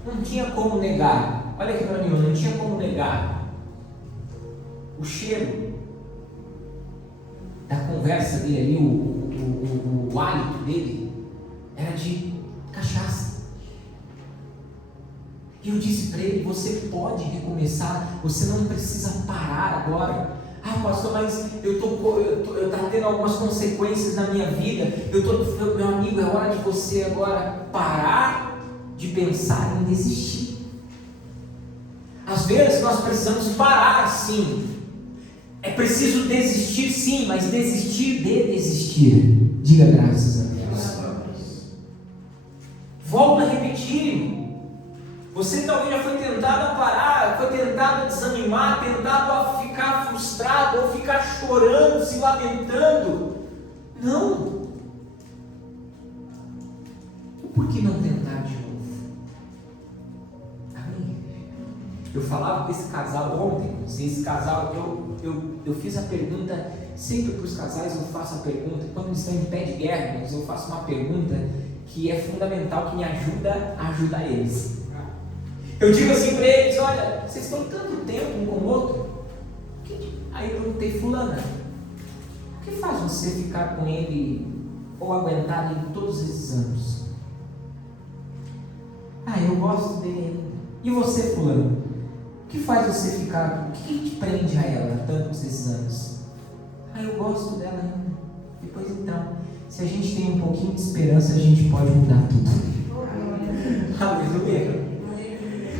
não tinha como negar. Olha aqui para mim, não tinha como negar o cheiro da conversa dele ali, o hálito dele era de cachaça. E eu disse para ele: você pode recomeçar, você não precisa parar agora. Ah, pastor, mas eu estou tendo algumas consequências na minha vida. Meu amigo, é hora de você agora parar de pensar em desistir. Às vezes nós precisamos parar, sim. É preciso desistir, sim, mas desistir de desistir. Diga graças a Deus. Volto a repetir. Você talvez já foi tentado a parar, foi tentado a desanimar, tentado a ficar frustrado, ou ficar chorando, se lamentando. Não. Por que não tentar de novo? Amém? Eu falava com esse casal ontem, esse casal, eu fiz a pergunta, sempre para os casais eu faço a pergunta, quando eles estão em pé de guerra, eu faço uma pergunta que é fundamental, que me ajuda a ajudar eles. Eu digo assim para eles: olha, vocês estão tanto tempo um com o outro. Aí eu perguntei: fulana, o que faz você ficar com ele ou aguentar ele todos esses anos? Ah, eu gosto dele. E você, fulano? O que faz você ficar? O que te prende a ela tantos esses anos? Ah, eu gosto dela ainda. Depois então, se a gente tem um pouquinho de esperança, a gente pode mudar tudo. Aleluia.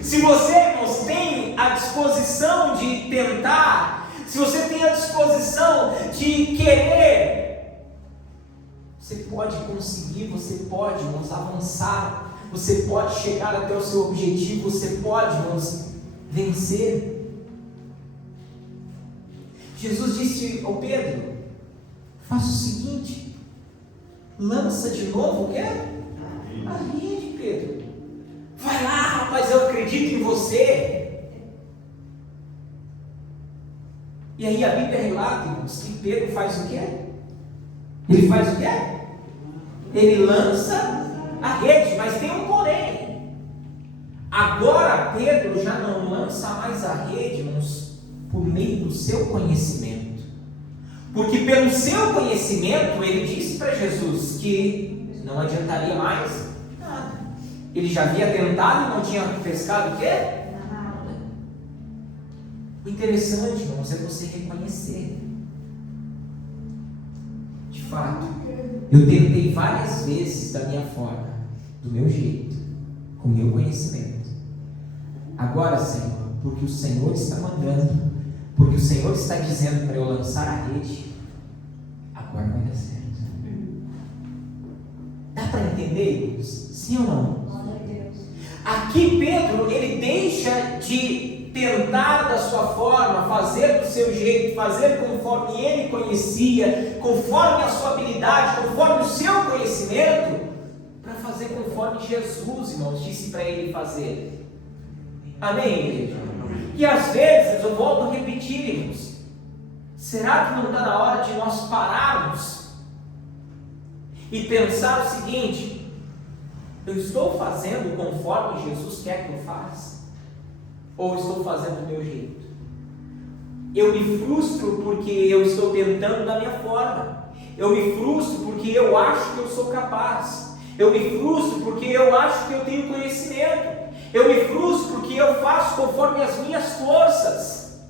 Se você, irmãos, tem a disposição de tentar, se você tem a disposição de querer, você pode conseguir, você pode, irmãos, avançar, você pode chegar até o seu objetivo, você pode, irmãos, vencer. Jesus disse ao Pedro: faça o seguinte, lança de novo o quê? A rede, Pedro. Vai lá, rapaz, eu acredito em você. E aí a Bíblia relata, irmãos, que Pedro faz o quê? Ele faz o quê? Ele lança a rede, mas tem um porém. Agora Pedro já não lança mais a rede, irmãos, por meio do seu conhecimento. Porque pelo seu conhecimento ele disse para Jesus que não adiantaria mais. Ele já havia tentado e não tinha pescado o quê? Nada. O interessante, irmãos, é você reconhecer. De fato, eu tentei várias vezes da minha forma, do meu jeito, com o meu conhecimento. Agora, Senhor, porque o Senhor está mandando, porque o Senhor está dizendo para eu lançar a rede, agora vai dar certo. Dá para entender, irmãos? Sim ou não? Aqui Pedro, ele deixa de tentar da sua forma, fazer do seu jeito, fazer conforme ele conhecia, conforme a sua habilidade, conforme o seu conhecimento, para fazer conforme Jesus, irmãos, disse para ele fazer. Amém, igreja? E às vezes, eu volto a repetir, irmãos, será que não está na hora de nós pararmos e pensar o seguinte: eu estou fazendo conforme Jesus quer que eu faça? Ou estou fazendo do meu jeito? Eu me frustro porque eu estou tentando da minha forma. Eu me frustro porque eu acho que eu sou capaz. Eu me frustro porque eu acho que eu tenho conhecimento. Eu me frustro porque eu faço conforme as minhas forças.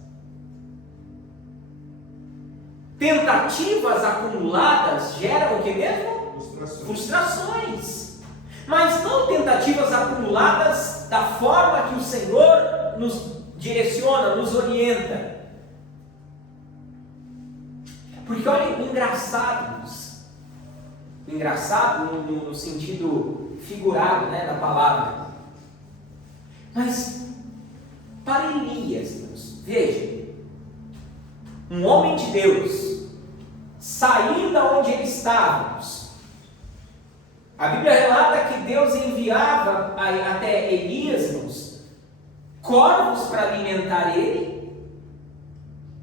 Tentativas acumuladas geram o que mesmo? Frustrações. Mas não tentativas acumuladas da forma que o Senhor nos direciona, nos orienta. Porque olha, engraçado no sentido figurado, né, da palavra. Mas para Elias, irmãos, veja, um homem de Deus, saindo da onde ele estava, a Bíblia relata que Deus enviava até Elias, irmãos, corvos para alimentar ele,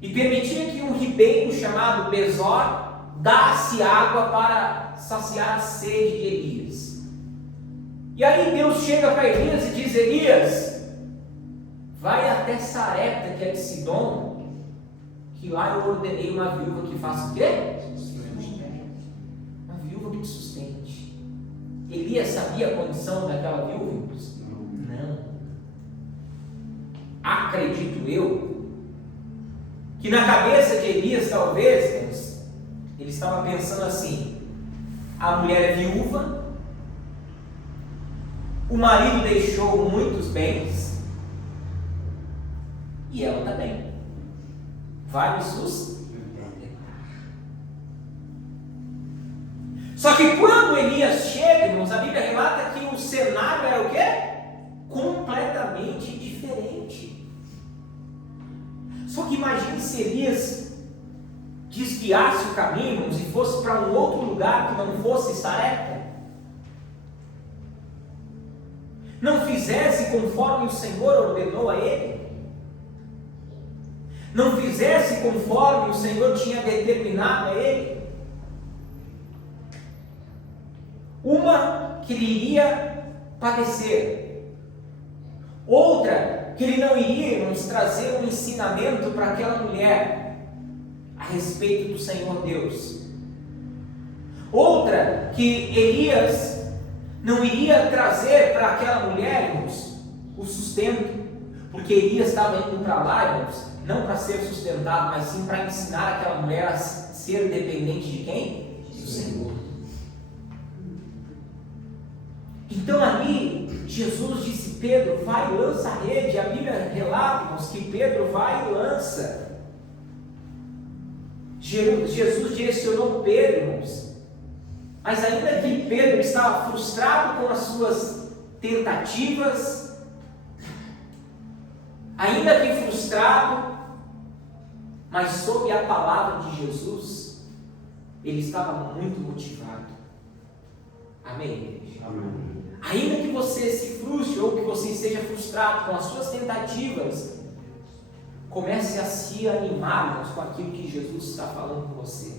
e permitia que um ribeiro chamado Besor desse água para saciar a sede de Elias. E aí Deus chega para Elias e diz: Elias, vai até Sarepta, que é de Sidom, que lá eu ordenei uma viúva que faça o quê? Uma viúva que te sustente. Elias sabia a condição daquela viúva? Não. Acredito eu que na cabeça de Elias, talvez, ele estava pensando assim: a mulher é viúva, o marido deixou muitos bens e ela também vai me sustentar. Só que quando Elias chega, irmãos, a Bíblia relata que o cenário era o quê? Completamente diferente. Só que imagine se Elias desviasse o caminho, irmãos, e fosse para um outro lugar que não fosse Sarepta. Não fizesse conforme o Senhor ordenou a ele. Não fizesse conforme o Senhor tinha determinado a ele. Uma que ele iria padecer, outra que ele não iria nos trazer um ensinamento para aquela mulher a respeito do Senhor Deus, outra que Elias não iria trazer para aquela mulher, irmãos, o sustento, porque Elias estava indo para lá, irmãos, não para ser sustentado, mas sim para ensinar aquela mulher a ser dependente de quem? Do Senhor. Então ali, Jesus disse: Pedro, vai e lança a rede. A Bíblia relata-nos que Pedro vai e lança. Jesus direcionou Pedro, irmãos. Mas ainda que Pedro estava frustrado com as suas tentativas, ainda que frustrado, mas sob a palavra de Jesus, ele estava muito motivado. Amém, igreja? Amém. Ainda que você se frustre ou que você esteja frustrado com as suas tentativas, comece a se animar com aquilo que Jesus está falando com você.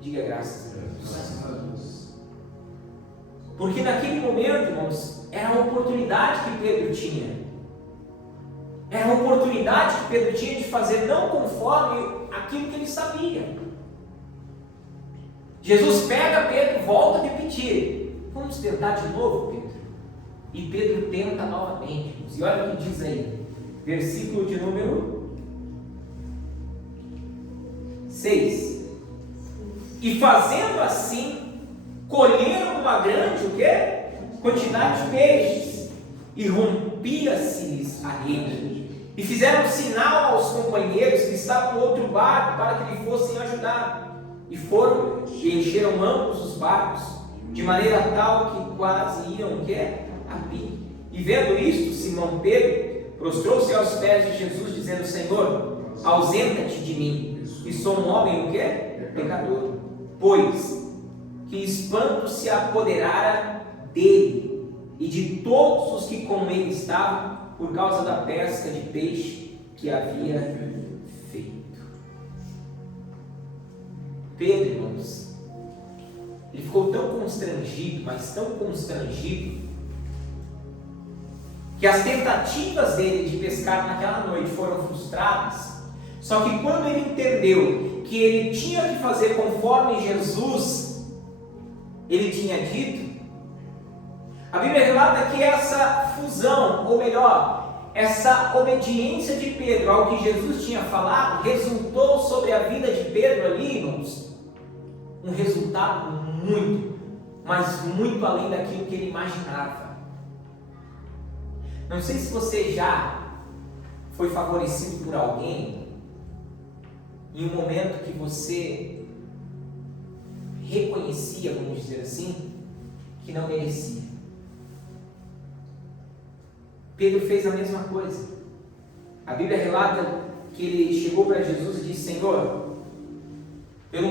Diga graças a Deus. Graças a Deus. Porque naquele momento, irmãos, era a oportunidade que Pedro tinha. Era a oportunidade que Pedro tinha de fazer não conforme aquilo que ele sabia. Jesus pega Pedro e volta a repetir: vamos tentar de novo, Pedro. E Pedro tenta novamente. E olha o que diz aí, versículo de número 6. E fazendo assim, colheram uma grande, o quê? Quantidade de peixes. e rompia-se-lhes a rede. E fizeram sinal aos companheiros que estavam no outro barco para que lhe fossem ajudar. E foram e encheram ambos os barcos, de maneira tal que quase iam a pique. E vendo isto, Simão Pedro prostrou-se aos pés de Jesus, dizendo: Senhor, ausenta-te de mim, que sou um homem pecador. Pois que espanto se apoderara dele e de todos os que com ele estavam, por causa da pesca de peixe que havia feito. Pedro, irmãos, ele ficou tão constrangido, mas tão constrangido, que as tentativas dele de pescar naquela noite foram frustradas. Só que quando ele entendeu que ele tinha que fazer conforme Jesus ele tinha dito, a Bíblia relata que essa fusão, ou melhor, essa obediência de Pedro ao que Jesus tinha falado, resultou sobre a vida de Pedro ali, irmãos, um resultado muito, mas muito além daquilo que ele imaginava. Não sei se você já foi favorecido por alguém em um momento que você reconhecia, vamos dizer assim, que não merecia. Pedro fez a mesma coisa. A Bíblia relata que ele chegou para Jesus e disse: Senhor, eu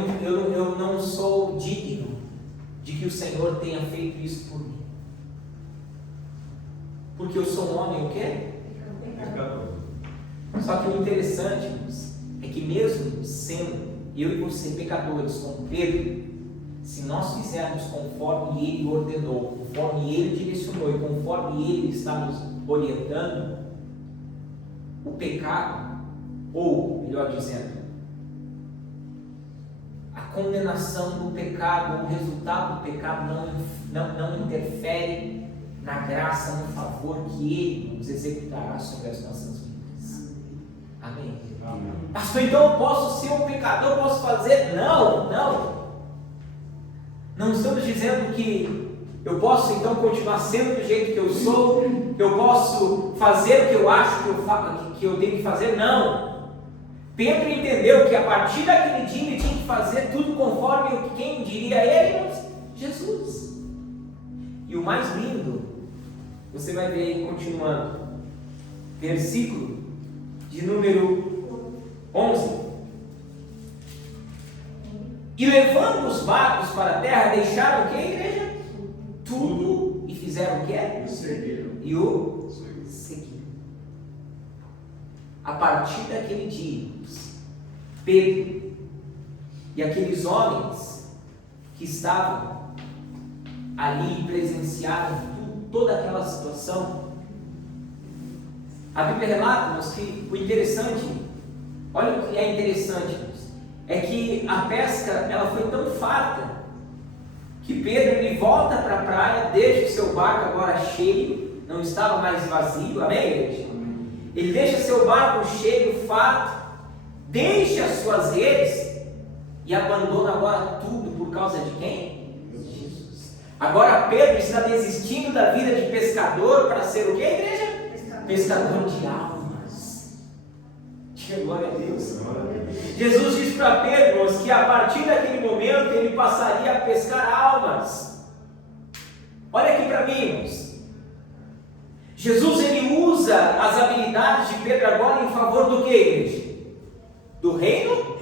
não sou digno de que o Senhor tenha feito isso por mim, porque eu sou um homem Pecador. Só que o interessante, irmãos, é que mesmo sendo eu e você pecadores como Pedro, se nós fizermos conforme ele ordenou, conforme ele direcionou e conforme ele está nos orientando, o pecado, ou melhor dizendo, a condenação do pecado, o resultado do pecado não interfere na graça, no favor que ele nos executará sobre as nossas vidas. Amém? Amém. Pastor, então eu posso ser um pecador, eu posso fazer? Não estamos dizendo que eu posso então continuar sendo do jeito que eu sou, que eu posso fazer o que eu acho que eu tenho que fazer. Não. Pedro entendeu que a partir daquele dia ele tinha que fazer tudo conforme quem diria ele, Jesus. E o mais lindo, você vai ver aí continuando, versículo de número 11. E levando os barcos para a terra, deixaram o que, igreja? Tudo. E fizeram o que? E o seguiram. A partir daquele dia, Pedro e aqueles homens que estavam ali e presenciaram toda aquela situação, a Bíblia relata-nos que o interessante, olha o que é interessante, é que a pesca ela foi tão farta que Pedro ele volta para a praia, deixa o seu barco agora cheio, não estava mais vazio, amém, igreja? Ele deixa seu barco cheio, farto, deixa as suas redes e abandona agora tudo por causa de quem? Jesus. Agora Pedro está desistindo da vida de pescador para ser o que, igreja? Pescador de almas. Glória a Deus. Jesus disse para Pedro, irmãos, que a partir daquele momento ele passaria a pescar almas. Olha aqui para mim, irmãos. Jesus ele usa as habilidades de Pedro agora em favor do que, igreja? Do reino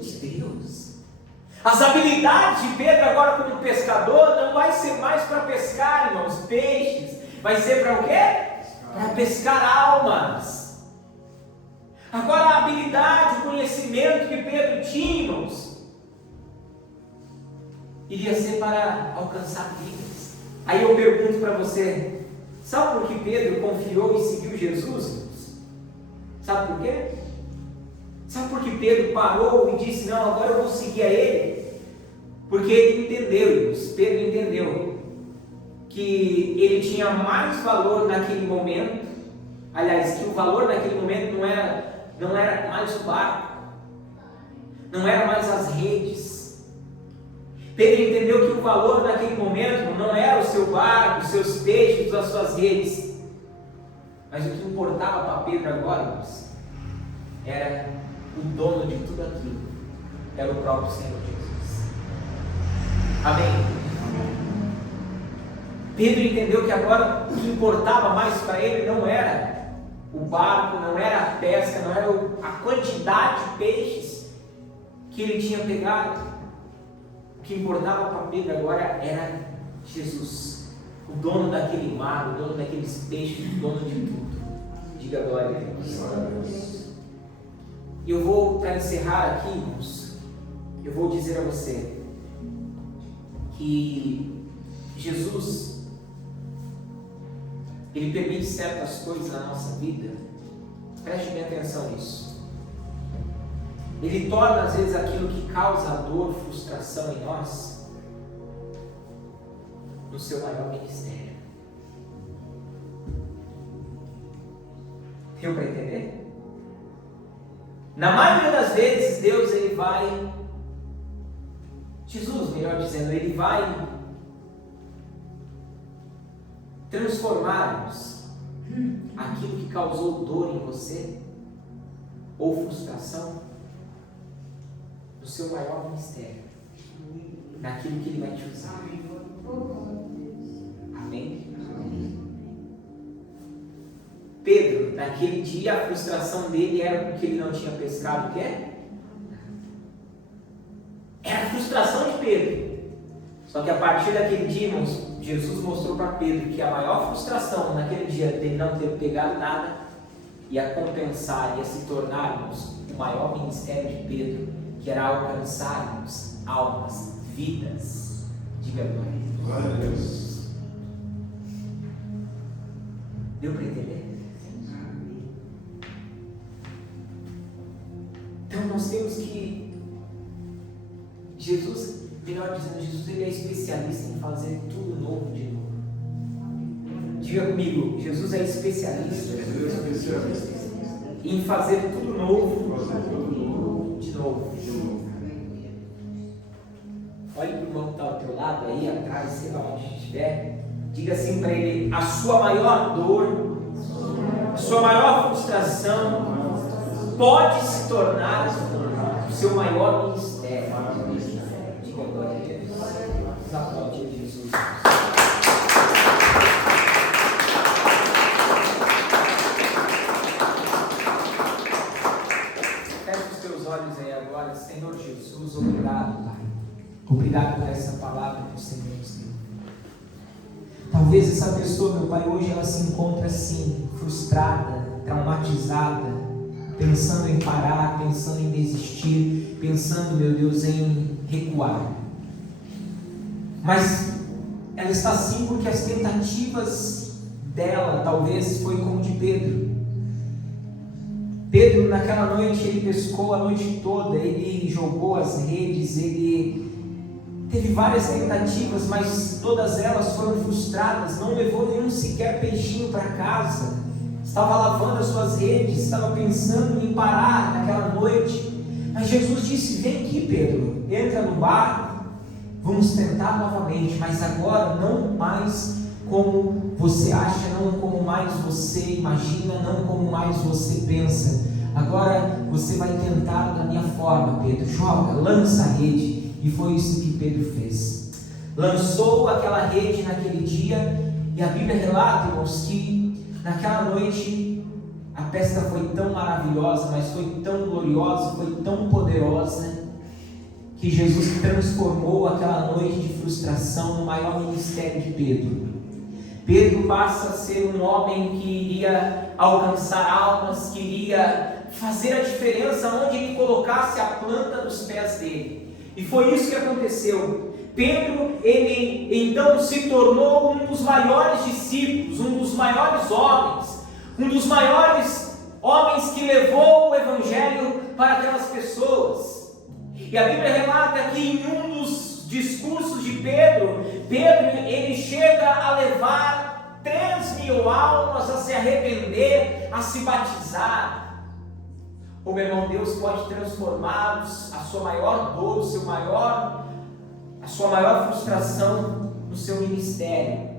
de Deus. As habilidades de Pedro agora como pescador não vai ser mais para pescar, irmãos, peixes. Vai ser para o quê? Para pescar almas. Agora a habilidade, o conhecimento que Pedro tinha, irmãos, iria ser para alcançar vidas. Aí eu pergunto para você, sabe por que Pedro confiou e seguiu Jesus, irmãos? Sabe por quê? Sabe por que Pedro parou e disse, não, agora eu vou seguir a ele? Porque ele entendeu, irmãos, Pedro entendeu que ele tinha mais valor naquele momento, aliás, que o valor naquele momento não era mais o barco, não era mais as redes. Pedro entendeu que o valor naquele momento não era o seu barco, os seus peixes, as suas redes, Mas o que importava para Pedro agora, irmãos, era o dono de tudo aquilo, era o próprio Senhor Jesus. Amém? Pedro entendeu que agora o que importava mais para ele não era o barco, não era a pesca, não era a quantidade de peixes que ele tinha pegado. O que importava para Pedro agora era Jesus, o dono daquele mar, o dono daqueles peixes, o dono de tudo. Diga glória a Deus. E eu vou, para encerrar aqui, irmãos, eu vou dizer a você que Jesus, Ele permite certas coisas na nossa vida. Preste bem atenção nisso. Ele torna às vezes aquilo que causa dor, frustração em nós, no seu maior ministério. Deu para entender? Na maioria das vezes, Deus ele vai, Jesus, melhor dizendo, Ele vai transformar-nos aquilo que causou dor em você ou frustração no seu maior ministério, naquilo que Ele vai te usar. Amém? Pedro, naquele dia a frustração dele era porque ele não tinha pescado o quê? Era a frustração de Pedro. Só que a partir daquele dia, irmãos, Jesus mostrou para Pedro que a maior frustração naquele dia dele não ter pegado nada ia compensar, ia se tornar, irmãos, o maior ministério de Pedro, que era alcançar, irmãos, almas, vidas. Diga glória a Deus. Deu para entender? Então nós temos que Jesus, melhor dizendo, Jesus ele é especialista em fazer tudo novo de novo. Diga comigo, Jesus é especialista em fazer tudo novo de novo. Olhe para o irmão que está ao teu lado aí atrás, sei lá onde estiver. Diga assim para ele: a sua maior dor, a sua maior frustração pode se tornar o seu maior ministério. Diga glória a Deus. Vamos aplaudir Jesus. Feche os teus olhos aí agora. Senhor Jesus, obrigado, Pai. Obrigado por essa palavra que o Senhor nos deu. Talvez essa pessoa, meu Pai, hoje ela se encontra assim, frustrada, traumatizada, pensando em parar, pensando em desistir, pensando, meu Deus, em recuar. Mas ela está assim porque as tentativas dela, talvez, foi como de Pedro. Pedro, naquela noite, ele pescou a noite toda, ele jogou as redes, ele teve várias tentativas, mas todas elas foram frustradas, não levou nenhum sequer peixinho para casa. Estava lavando as suas redes, estava pensando em parar naquela noite, mas Jesus disse: vem aqui, Pedro, entra no barco, vamos tentar novamente, mas agora não mais como você acha, não como mais você imagina, não como mais você pensa. Agora você vai tentar da minha forma, Pedro. Joga, lança a rede. E foi isso que Pedro fez. Lançou aquela rede naquele dia, e a Bíblia relata, irmãos, que naquela noite a pesca foi tão maravilhosa, mas foi tão gloriosa, foi tão poderosa, que Jesus transformou aquela noite de frustração no maior ministério de Pedro. Pedro passa a ser um homem que iria alcançar almas, que iria fazer a diferença onde ele colocasse a planta dos pés dele. E foi isso que aconteceu. Pedro, ele então se tornou um dos maiores discípulos, um dos maiores homens, um dos maiores homens que levou o Evangelho para aquelas pessoas. E a Bíblia relata que em um dos discursos de Pedro, ele chega a levar 3.000 almas a se arrepender, a se batizar. Ô meu irmão, Deus pode transformar a sua maior dor, a sua maior frustração no seu ministério.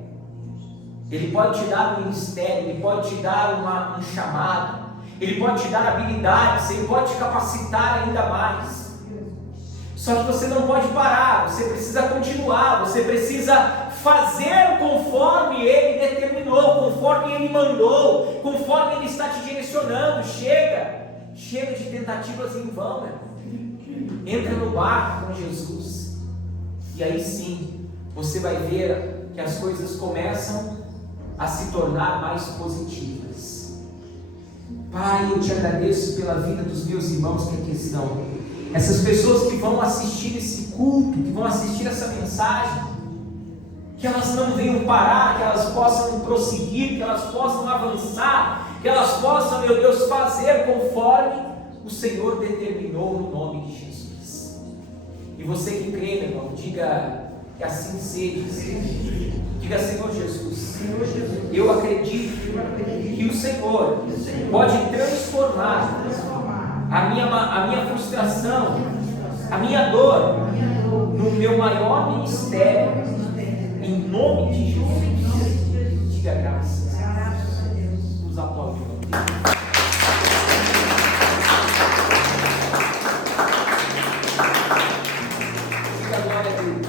Ele pode te dar um ministério, Ele pode te dar um chamado, Ele pode te dar habilidades, Ele pode te capacitar ainda mais. Só que você não pode parar, você precisa continuar, você precisa fazer conforme Ele determinou, conforme Ele mandou, conforme Ele está te direcionando. Chega de tentativas em vão, meu irmão. Entra no barco com Jesus, e aí sim, você vai ver que as coisas começam a se tornar mais positivas. Pai, eu te agradeço pela vida dos meus irmãos que aqui estão, essas pessoas que vão assistir esse culto, que vão assistir essa mensagem, que elas não venham parar, que elas possam prosseguir, que elas possam avançar, que elas possam, meu Deus, fazer conforme o Senhor determinou no nome de Jesus. E você que crê, meu irmão, diga que assim seja. Diga: Senhor Jesus, eu acredito que o Senhor pode transformar a minha frustração, a minha dor, no meu maior ministério, em nome de Jesus. Diga graças. Nos aplaude. Diga glória a Deus.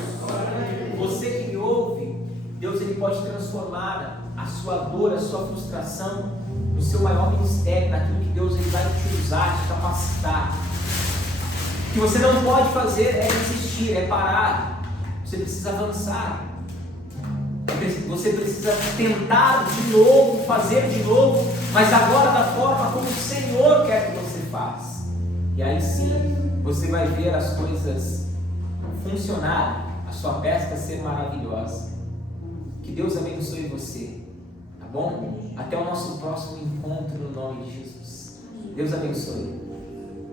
Você que me ouve, Deus ele pode transformar a sua dor, a sua frustração no seu maior ministério, naquilo que Deus ele vai te usar, te capacitar. O que você não pode fazer é desistir, é parar. Você precisa avançar. Você precisa tentar de novo, fazer de novo, mas agora da forma como o Senhor quer que você faça. E aí sim, você vai ver as coisas funcionar, a sua pesca ser maravilhosa. Que Deus abençoe você, tá bom? Até o nosso próximo encontro no nome de Jesus. Deus abençoe.